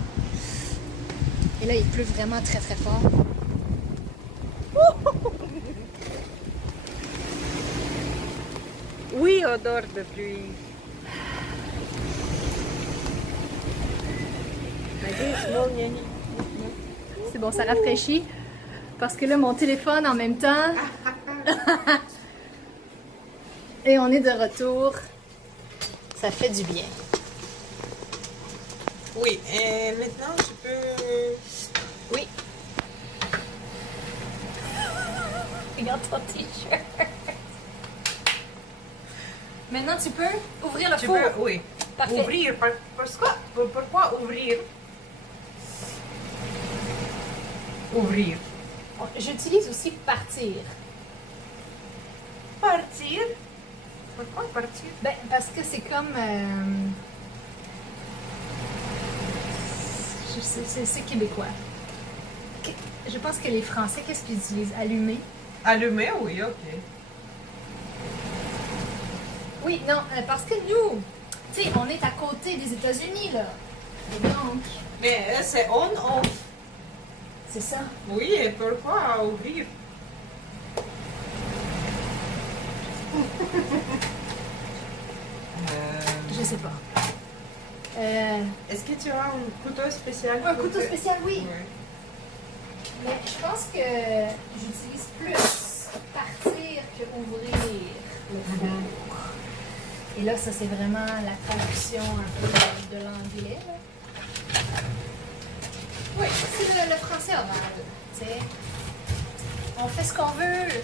Et là, il pleut vraiment très très fort. Oui, odeur de pluie. C'est bon, ça rafraîchit. Parce que là, mon téléphone en même temps. Et on est de retour. Ça fait du bien. Oui, et maintenant je peux. Oui. Regarde ton t-shirt. Maintenant, tu peux ouvrir le Tu four. peux, oui. Parfait. Ouvrir. Pourquoi ouvrir? Ouvrir. J'utilise aussi partir. Partir? Pourquoi partir? Ben, parce que c'est comme. C'est québécois. Je pense que les Français, qu'est-ce qu'ils utilisent? Allumer? Allumer, oui, ok. Oui, non, parce que nous, tu sais, on est à côté des États-Unis, là. Et donc, Mais c'est on-off. c'est ça. Oui, et pourquoi ouvrir? Je sais pas. Est-ce que tu as un couteau spécial? Un couteau spécial, oui. Oui. Mais je pense que j'utilise plus partir que ouvrir le four. Et là, ça, c'est vraiment la traduction un peu de l'anglais. Là. Oui, c'est le français oral. Tu sais. On fait ce qu'on veut.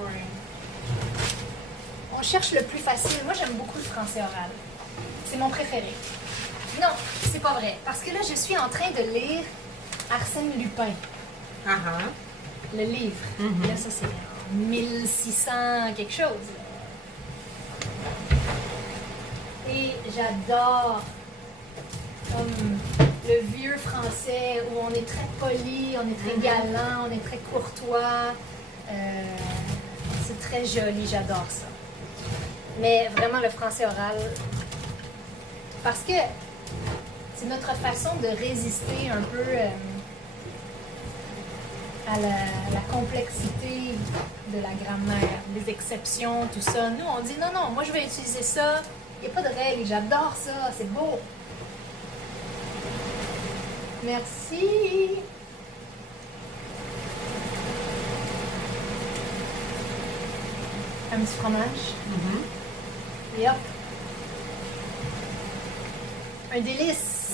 Oui. On cherche le plus facile. Moi, j'aime beaucoup le français oral. C'est mon préféré. Non, c'est pas vrai. Parce que là, je suis en train de lire Arsène Lupin. Ah ah. Le livre. Là, ça, c'est en 1600 quelque chose. Et j'adore comme le vieux français où on est très poli, on est très galant, on est très courtois. C'est très joli, j'adore ça. Mais vraiment le français oral, parce que c'est notre façon de résister un peu à la complexité de la grammaire, des exceptions, tout ça. Nous, on dit non, moi je vais utiliser ça, il n'y a pas de règles, j'adore ça, c'est beau. Merci. Un petit fromage. Et hop. Un délice.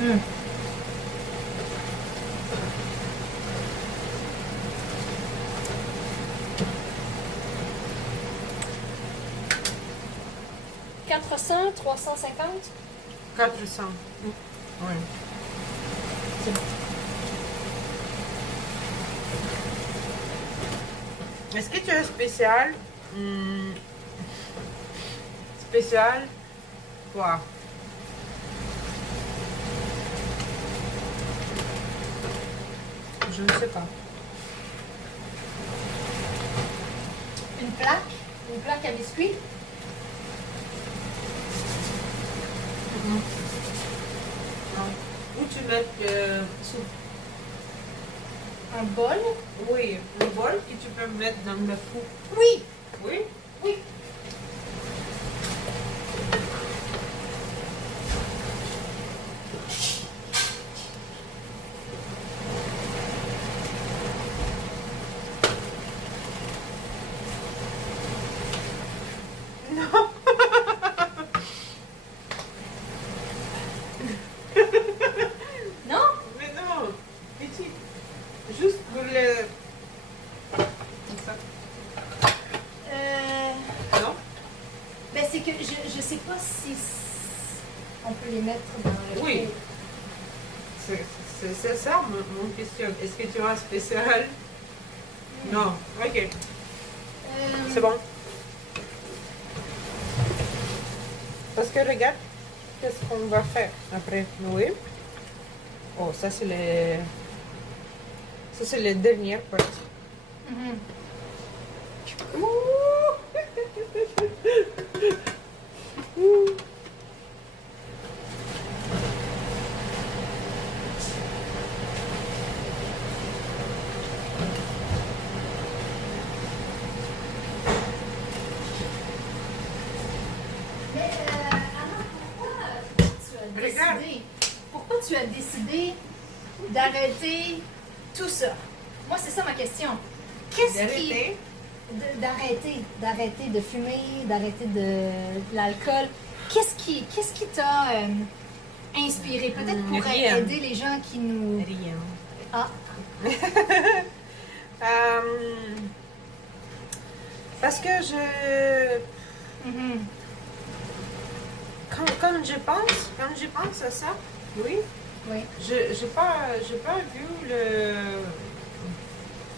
Mm. « 400, 350? 400. Oui. C'est bon. Est-ce que tu as spécial? Spécial quoi? Je ne sais pas. Une plaque à biscuits. Non. Où tu mets soupe? Un bol. Oui, le bol que tu peux mettre dans le four. Oui. Oui? Oui. Non. Non? Mais non, petit. Juste pour le... Comme ça. Non? Ben c'est que je sais pas si on peut les mettre dans le Oui. four. C'est ça mon question. Est-ce que tu as spécial? Non. Ok. C'est bon. Parce que regarde, qu'est-ce qu'on va faire après? Oui. Oh, ça c'est les... Ça c'est les dernières parties. Mhm. Mais Anna, Regarde. pourquoi tu as décidé d'arrêter tout ça? Moi, c'est ça ma question. Qu'est-ce qui... D'arrêter. D'arrêter de fumer, d'arrêter de l'alcool. Qu'est-ce qui t'a inspiré? Peut-être pour Rien. aider les gens qui nous... Rien. Ah, Parce que je... mhm. Quand je pense à ça, oui, Oui. je n'ai pas vu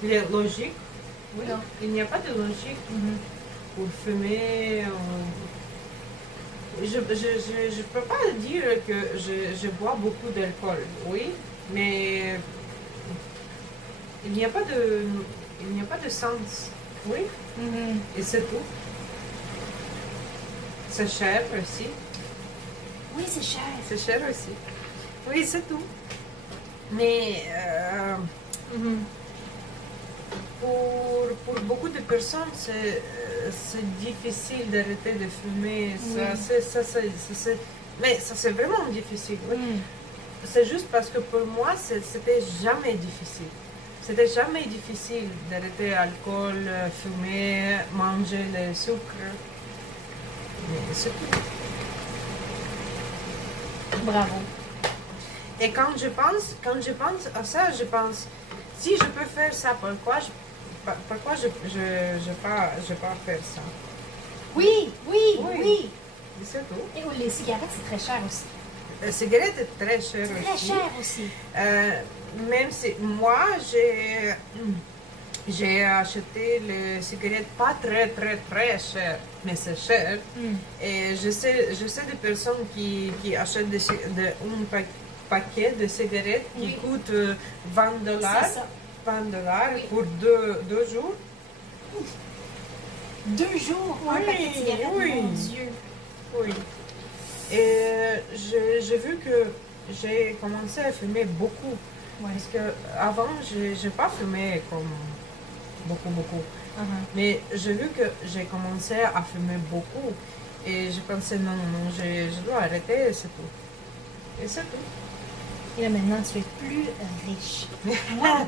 les logiques. Oui. Non. Il n'y a pas de logique pour fumer. Je ne peux pas dire que je bois beaucoup d'alcool, oui, mais il n'y a pas de sens, oui, Mhm. et c'est tout. C'est cher aussi. Oui, c'est cher. C'est cher aussi. Oui, c'est tout. Mais Mhm. pour beaucoup de personnes, c'est difficile d'arrêter de fumer. Oui. Mais ça, c'est vraiment difficile. Oui. Mhm. C'est juste parce que pour moi, c'était jamais difficile. C'était jamais difficile d'arrêter l'alcool, fumer, manger le sucre. Mais c'est tout. Bravo. Et quand je pense à ça, je pense, si je peux faire ça, pourquoi je pas faire ça? Oui, oui, Oui. oui. C'est tout. Et oui, les cigarettes, c'est très cher aussi. La cigarette est très chère Très aussi. cher aussi. Même si moi, J'ai acheté les cigarettes pas très chères, mais c'est cher. Et je sais des personnes qui achètent un paquet de cigarettes qui coûte $20. C'est ça. $20 pour deux jours. 2 jours pour un paquet de cigarettes, mon Dieu. Oui. Et j'ai vu que j'ai commencé à fumer beaucoup. Ouais. Parce que avant, j'ai pas fumé comme beaucoup. Mais j'ai vu que j'ai commencé à fumer beaucoup. Et je pensais, non, je dois arrêter, et c'est tout. Et c'est tout. Et là maintenant, tu es plus riche. Moi,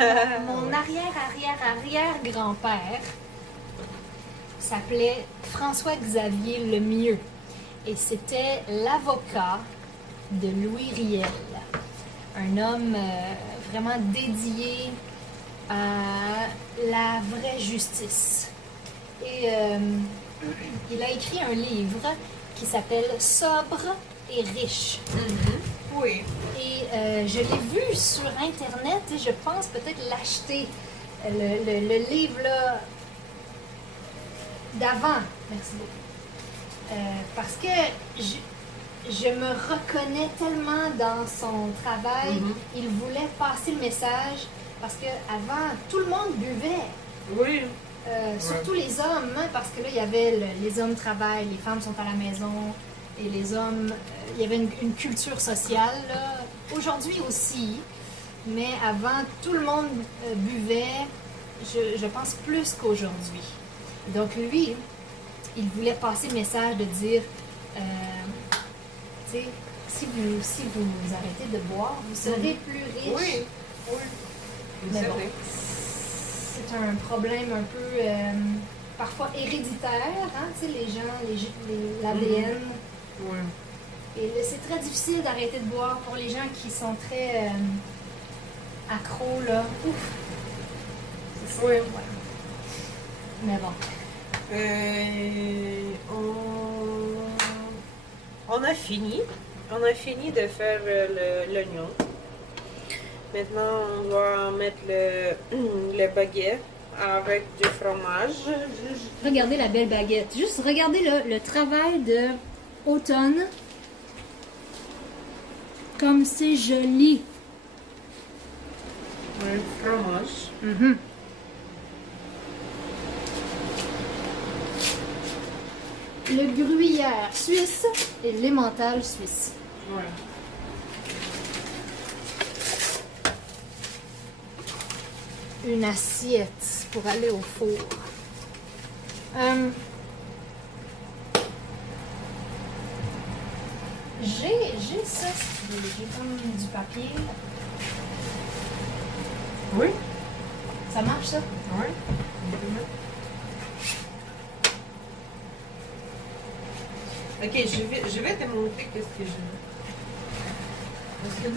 mon arrière-grand-père s'appelait François-Xavier Lemieux. Et c'était l'avocat de Louis Riel. Un homme vraiment dédié à la vraie justice. Et il a écrit un livre qui s'appelle Sobre et riche. Oui. Et je l'ai vu sur Internet et je pense peut-être l'acheter. Le livre là d'avant. Merci beaucoup. Parce que je me reconnais tellement dans son travail. Il voulait passer le message parce qu'avant, tout le monde buvait. Oui. Surtout les hommes, hein, parce que là, il y avait les hommes travaillent, les femmes sont à la maison, et les hommes, il y avait une culture sociale. Là. Aujourd'hui aussi, mais avant, tout le monde buvait, je pense plus qu'aujourd'hui. Donc lui, il voulait passer le message de dire, tu sais, si vous arrêtez de boire, vous serez plus riche. Oui. Mais bon, c'est un problème un peu parfois héréditaire, hein, tu sais, les gens, l'ADN. Oui. Et c'est très difficile d'arrêter de boire pour les gens qui sont très accros, là. Ouf! C'est ça. Oui. Ouais. Mais bon. On a fini. On a fini de faire l'oignon. Maintenant, on doit mettre les baguettes avec du fromage. Regardez la belle baguette. Juste regardez le travail de Automne. Comme c'est joli. Le fromage. Le gruyère suisse et l'emmental suisse. Voilà. Une assiette pour aller au four. J'ai ça, j'ai comme du papier. Oui. Ça marche ça? Oui. Ok, je vais te montrer qu'est-ce que je veux. Parce que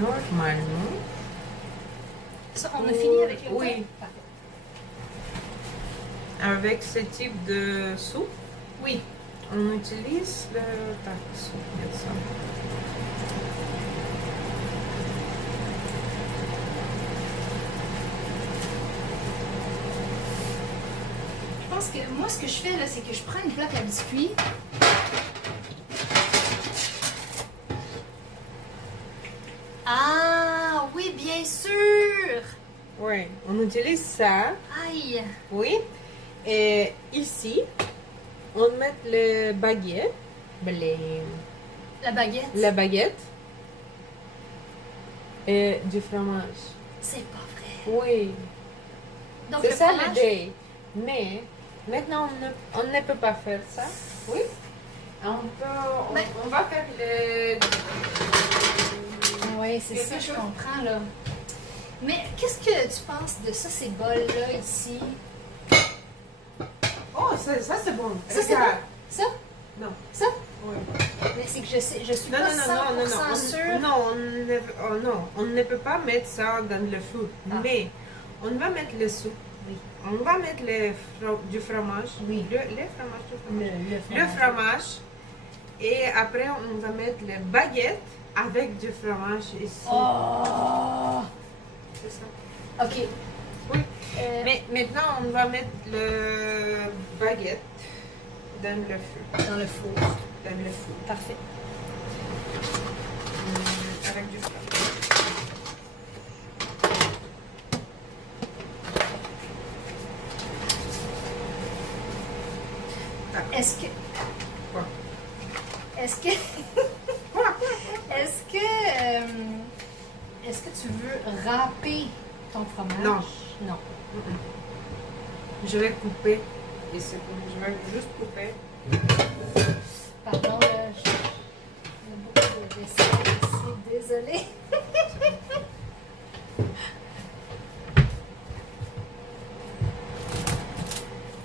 normalement, Ça, on a fini avec le oui. thé? Parfait. Avec ce type de soupe, Oui. on utilise le soupe. Je pense que moi, ce que je fais là, c'est que je prends une plaque à biscuits. Ah oui, bien sûr! Oui, on utilise ça. Aïe! Oui. Et ici, on met le baguette. La baguette. La baguette. Et du fromage. C'est pas vrai. Oui. Donc C'est le ça fromage. l'idée. Mais maintenant, on ne peut pas faire ça. Oui. On va faire le. Oui, c'est ça, je comprends là. Mais qu'est-ce que tu penses de ça, ces bols-là ici? Oh, ça c'est bon. Ça, c'est bon? Ça? Non. Ça? Oui. Mais c'est que je suis Non, pas non, 100% sûre. Non, on ne peut pas mettre ça dans le four. Ah. Mais on va mettre le soupe. Oui. On va mettre du fromage. Oui. Le fromage, du fromage. Le Le fromage. Et après, on va mettre les baguettes avec du fromage ici. Oh! c'est ça. Ok. Oui. Mais Mais maintenant, on va mettre le baguette dans le feu. dans le four. Dans le four. Parfait. Avec du fromage. Est-ce que... Quoi? Est-ce que... Est-ce que tu veux râper ton fromage? Non. Non. Je vais couper. Et c'est tout. Je vais juste couper. Pardon, là, j'ai beaucoup de vaisselle ici. Désolée.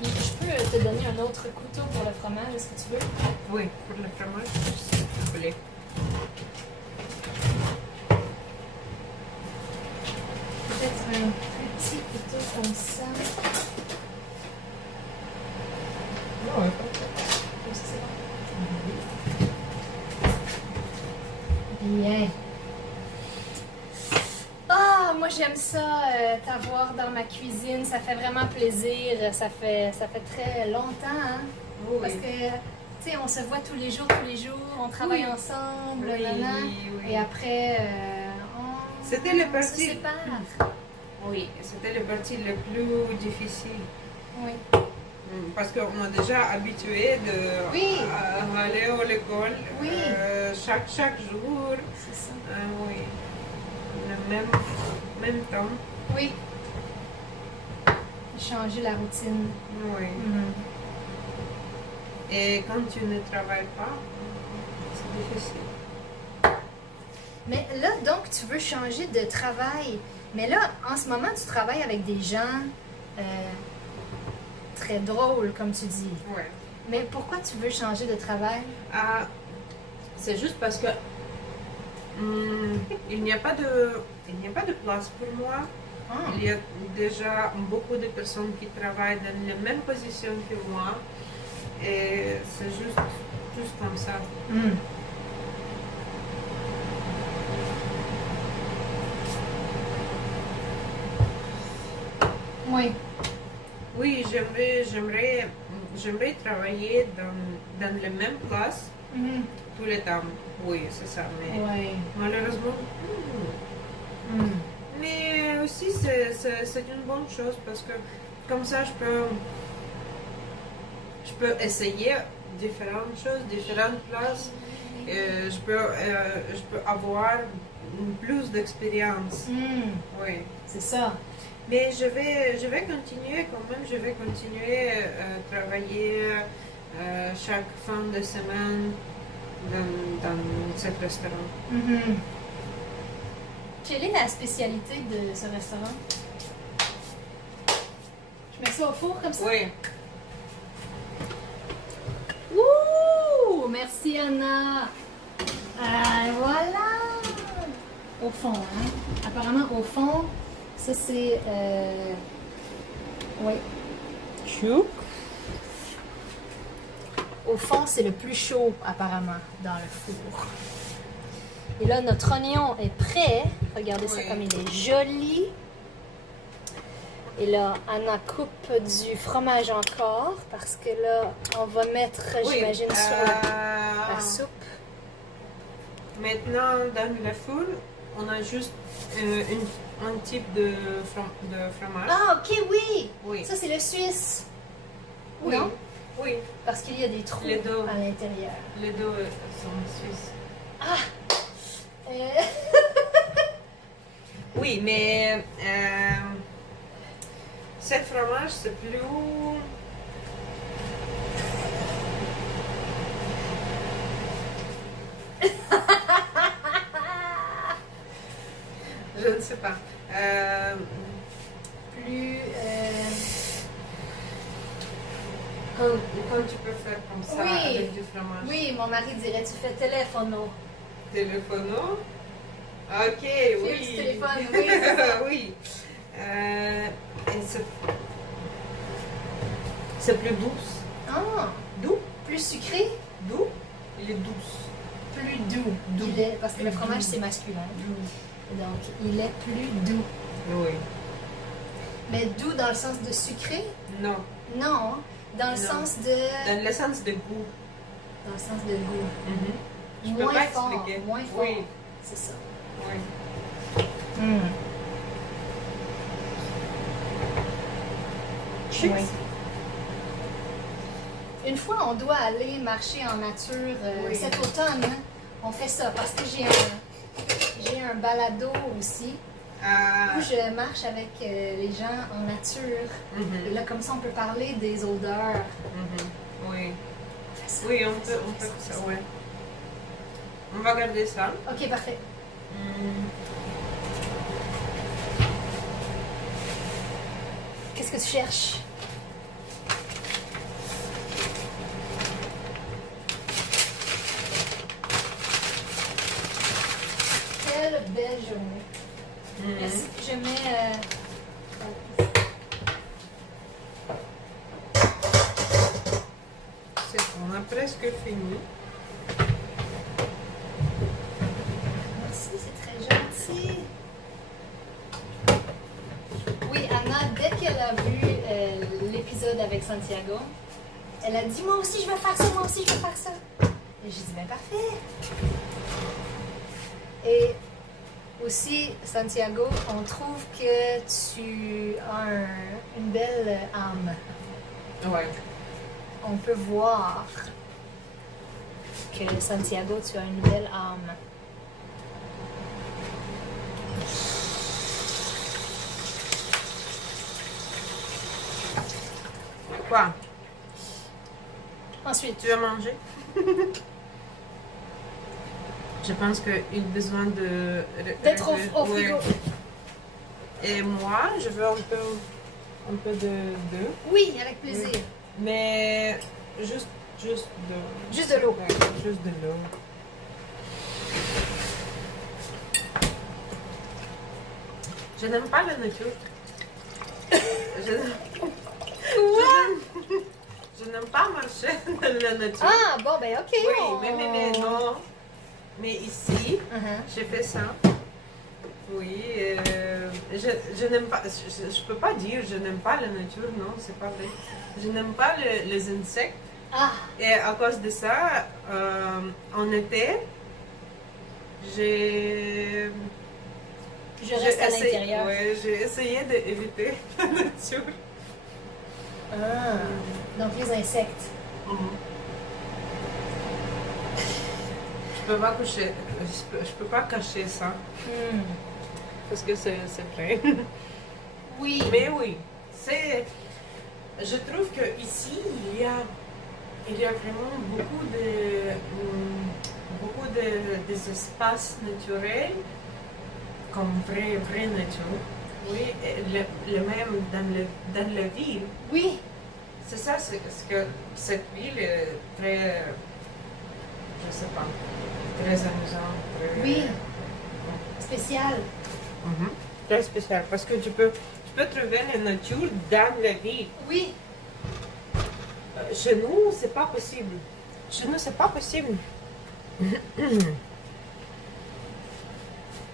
Puis, je peux te donner un autre couteau pour le fromage, est-ce que tu veux? Oui, pour le fromage, s'il vous plaît. Peut-être un petit couteau comme ça. Oui. Comme ça, c'est bon. Bien. Ah, moi j'aime ça, t'avoir dans ma cuisine. Ça fait vraiment plaisir. Ça fait très longtemps, hein? Oui. Parce que, tu sais, on se voit tous les jours, on travaille Oui. ensemble, Oui, nanana. oui. Et après, C'était le on se parti. sépare. Oui, c'était le parti le plus difficile. Oui. Parce qu'on est déjà habitué de Oui. aller à l'école Oui. chaque jour. C'est ça. Oui. Le même temps. Oui. Changer la routine. Oui. Et quand tu ne travailles pas, c'est difficile. Mais là, donc, tu veux changer de travail. Mais là, en ce moment, tu travailles avec des gens très drôles, comme tu dis. Oui. Mais pourquoi tu veux changer de travail? Ah, c'est juste parce que il n'y a pas de place pour moi. Ah. Il y a déjà beaucoup de personnes qui travaillent dans la même position que moi. Et c'est juste comme ça. Oui. Oui, j'aimerais travailler dans la même place tout le temps. Oui, c'est ça. Mais Oui. malheureusement, mais aussi c'est une bonne chose parce que comme ça je peux essayer différentes choses, différentes places. Je peux avoir plus d'expérience. Oui. C'est ça. Mais je vais continuer quand même, je vais continuer à travailler chaque fin de semaine dans ce restaurant. Quelle est la spécialité de ce restaurant? Je mets ça au four comme ça? Oui. Ouh! Merci Anna! Voilà! Au fond, hein? Apparemment, au fond, ça c'est. Oui. Chou. Au fond, c'est le plus chaud, apparemment, dans le four. Et là, notre oignon est prêt. Regardez ça Oui. comme il est joli. Et là, Anna coupe du fromage encore parce que là, on va mettre, j'imagine, sur la soupe. Maintenant, dans le four, on a juste un type de fromage. Ah, ok, oui! Oui. Ça, c'est le suisse. Oui. Non? Oui. Parce qu'il y a des trous Les deux. à l'intérieur. Les deux sont suisses. Oui, mais ce fromage, c'est plus... Je ne sais pas. Plus. Quand tu peux faire comme ça Oui. avec du fromage. Oui, mon mari dirait tu fais téléphono. Téléphono. Ok, oui. du téléphone, oui, c'est ça. Oui. Et c'est plus douce. Ah, Doux. plus sucré, Doux. Il est douce. plus doux. Doux. Il est, parce que le fromage Doux. c'est masculin. Donc, il est plus doux. Oui. Mais doux dans le sens de sucré? Non. Non, dans le Non. sens de... Dans le sens de goût. Dans le sens de goût. Je peux Moins pas fort, expliquer. moins fort. Oui. C'est ça. Oui. Oui. Une fois, on doit aller marcher en nature Oui. cet automne. Hein. On fait ça parce que j'ai un balado aussi Ah. où je marche avec les gens en nature. Mhm. Et là, comme ça, on peut parler des odeurs. Mhm. Oui. On fait ça. Oui, on peut faire ça, ouais. On va garder ça. Ok, parfait. Qu'est-ce que tu cherches? Quelle belle journée. Merci. Je mets... C'est bon, on a presque fini. Merci, c'est très gentil. Oui, Anna, dès qu'elle a vu l'épisode avec Santiago, elle a dit « Moi aussi, je vais faire ça, moi aussi, je vais faire ça. » Et j'ai dit « Ben parfait. » Et aussi, Santiago, on trouve que tu as une belle âme. Ouais. On peut voir que Santiago, tu as une belle âme. Quoi? Ensuite, Tu vas manger? Je pense qu'il a besoin de... d'être au frigo. Ouais. Et moi, je veux un peu de d'eau. Oui, avec plaisir. Oui. Mais juste de... Juste de l'eau. Ouais, juste de l'eau. Je n'aime pas la nature. Je n'aime pas marcher dans la nature. Ah, bon, ben ok. Oui, mais non. Mais ici, j'ai fait ça. Oui, je n'aime pas, je peux pas dire je n'aime pas la nature, non, c'est pas vrai. Je n'aime pas les insectes. Ah, Et à cause de ça, en été, je reste à l'intérieur. Ouais, j'ai essayé d'éviter la nature. Ah, donc les insectes. Je peux pas coucher, je peux pas cacher ça parce que c'est vrai. Oui. Mais oui, c'est. Je trouve que ici il y a vraiment beaucoup des espaces naturels comme vraie nature. Oui, et le même dans la ville. Oui. C'est ça, c'est ce que cette ville est très, je sais pas, très amusante. Oui. Spécial. Très spécial parce que tu peux trouver la nature dans la ville. Oui. Chez nous, c'est pas possible. Chez nous, c'est pas possible.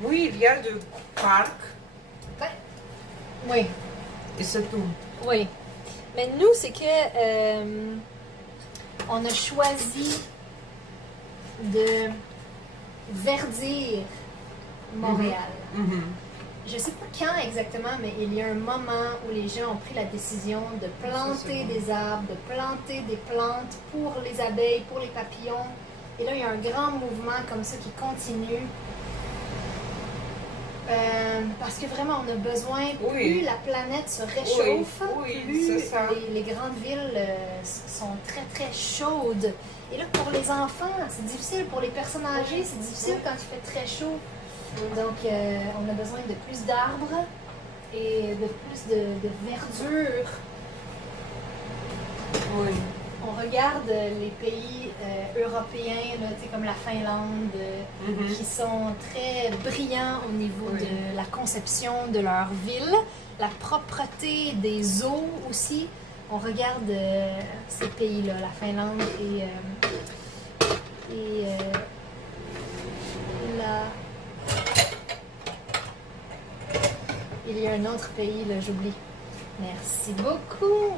Oui, il y a du parc Ben, oui. et c'est tout. Oui. Mais nous, c'est que on a choisi de verdir Montréal. Je sais pas quand exactement, mais il y a un moment où les gens ont pris la décision de planter des arbres, de planter des plantes pour les abeilles, pour les papillons. Et là, il y a un grand mouvement comme ça qui continue. Parce que vraiment, on a besoin, plus la planète se réchauffe, plus les grandes villes sont très très chaudes. Et là, pour les enfants, c'est difficile. Pour les personnes âgées, c'est difficile quand il fait très chaud. Donc, on a besoin de plus d'arbres et de plus de verdure. Oui. On regarde les pays européens, là, comme la Finlande, qui sont très brillants au niveau de la conception de leur ville, la propreté des eaux aussi. On regarde ces pays-là, la Finlande et Il y a un autre pays, là, j'oublie. Merci beaucoup.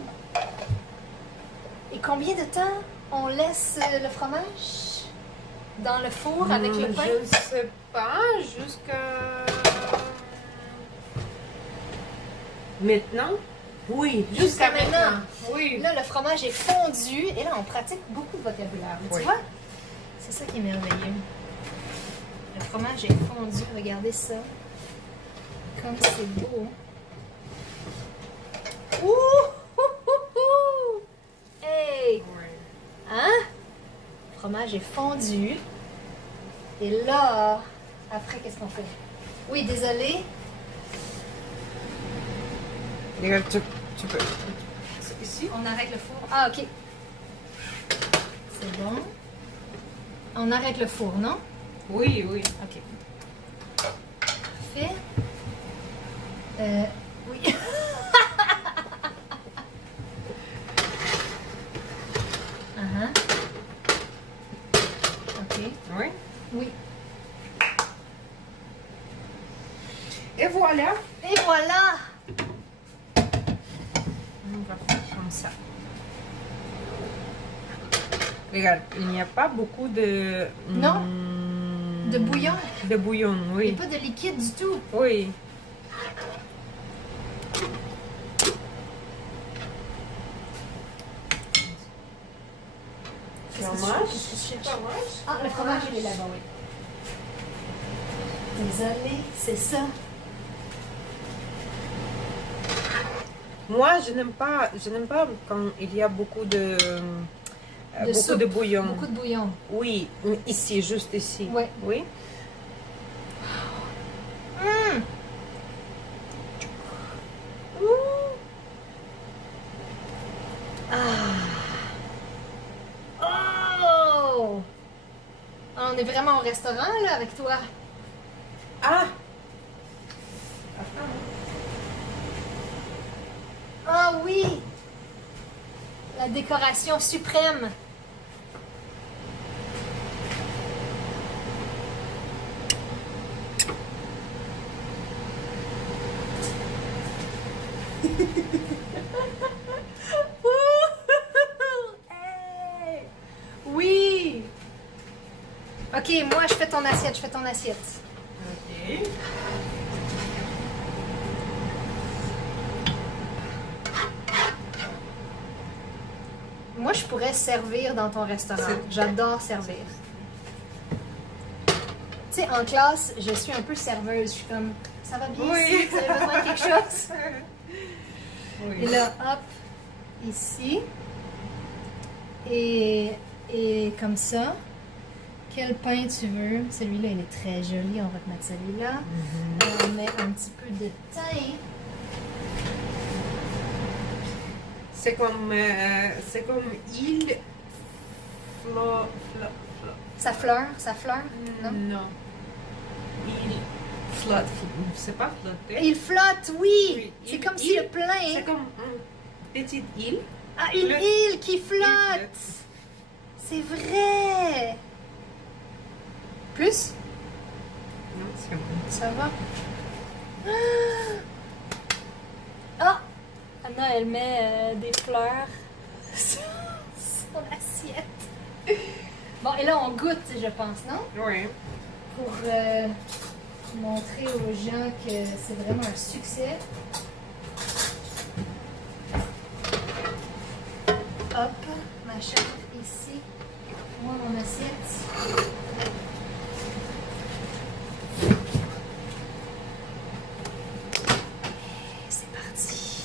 Et combien de temps on laisse le fromage dans le four avec le pain? Je ne sais pas, jusqu'à... Maintenant? Oui, Jusqu'à maintenant. Oui. Là, le fromage est fondu et là, on pratique beaucoup de vocabulaire. Oui. Tu vois? C'est ça qui est merveilleux. Le fromage est fondu. Regardez ça. Comme c'est beau. Ouh! Ouh, ouh, ouh! Hey! Oui. Hein? Le fromage est fondu. Et là, après, qu'est-ce qu'on fait? Oui, désolé. Regarde, tu peux... Ici? On arrête le four. Ah, ok. C'est bon. On arrête le four, non? Oui, oui. Ok. Parfait. Oui. Uh-huh. Ok. Oui. Oui. Et voilà. Et voilà! On va faire comme ça. Regarde, il n'y a pas beaucoup de... Non. De bouillon. De bouillon, Il oui. n'y a pas de liquide du tout. Oui. Fromage. Qu'est-ce que tu cherches? Ah, le fromage, il est là-bas, oui. Désolée, c'est ça. Moi, je n'aime pas quand il y a beaucoup de beaucoup soupe, de bouillon. Beaucoup de bouillon. Oui, ici, juste ici. Ouais. Oui. Hum! Oh! On est vraiment au restaurant, là, avec toi. Ah. Ah oui! La décoration suprême. Hey! Oui! Ok, moi je fais ton assiette, Ok. Moi je pourrais servir dans ton restaurant. J'adore servir. Tu sais, en classe, je suis un peu serveuse. Je suis comme, ça va bien Oui. ici? Vous avez besoin de quelque chose? Oui. Et là, hop, ici. Et comme ça. Quel pain tu veux? Celui-là, il est très joli. On va te mettre celui-là. On met un petit peu de thym. C'est comme il Ça fleure, non? Non. Il flotte. C'est pas flotter. Il flotte, oui! Oui, C'est il- comme si il- le plein. C'est comme une petite île. Ah, une Le- île qui Il flotte! C'est vrai! Plus? Non, c'est comme Ça va? Ah! Anna, elle met des fleurs sur son assiette. Bon, et là, on goûte, je pense, non? Oui. Pour montrer aux gens que c'est vraiment un succès. Hop, ma chèvre ici. Moi, mon assiette. C'est parti.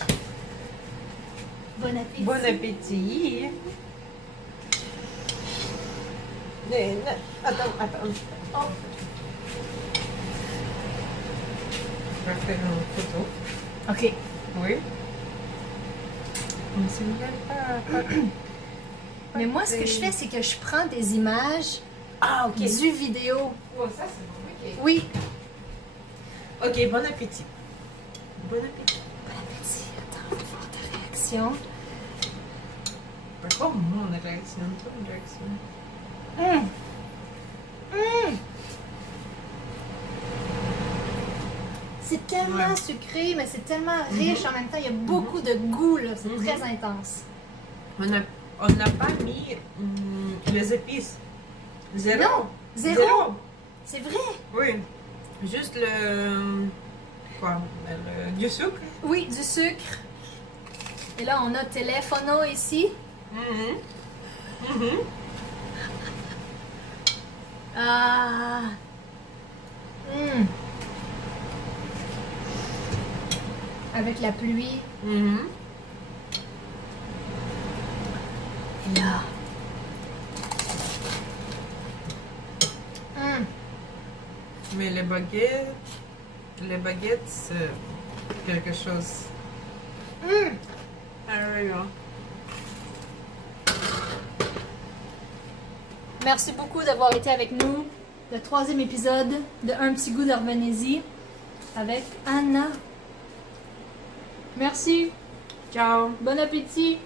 Bon appétit. Bon appétit. Attends. Oh. Je vais faire une photo. Ok. Oui. Mais celui-là, pas Mais moi, ce que je fais, c'est que je prends des images Ah, ok. du vidéo. Oh, ça, c'est bon. Oui. Ok, bon appétit. Bon appétit. Bon appétit. Attends, on va voir ta réaction. Pas comme mon réaction, ton réaction. C'est tellement Ouais. sucré, mais c'est tellement riche en même temps. Il y a beaucoup de goût, là. C'est très intense. On n'a pas mis les épices. Zéro. Non, zéro. C'est vrai. Oui. Juste quoi? Du sucre. Oui, du sucre. Et là, on a Telefono ici. Ah. Mm. Avec la pluie. Et là. Mm. Mais les baguettes, c'est quelque chose. Ah oui, hein. Merci beaucoup d'avoir été avec nous. Le 3e épisode de Un petit goût d'Arbanésie avec Anna. Merci. Ciao. Bon appétit.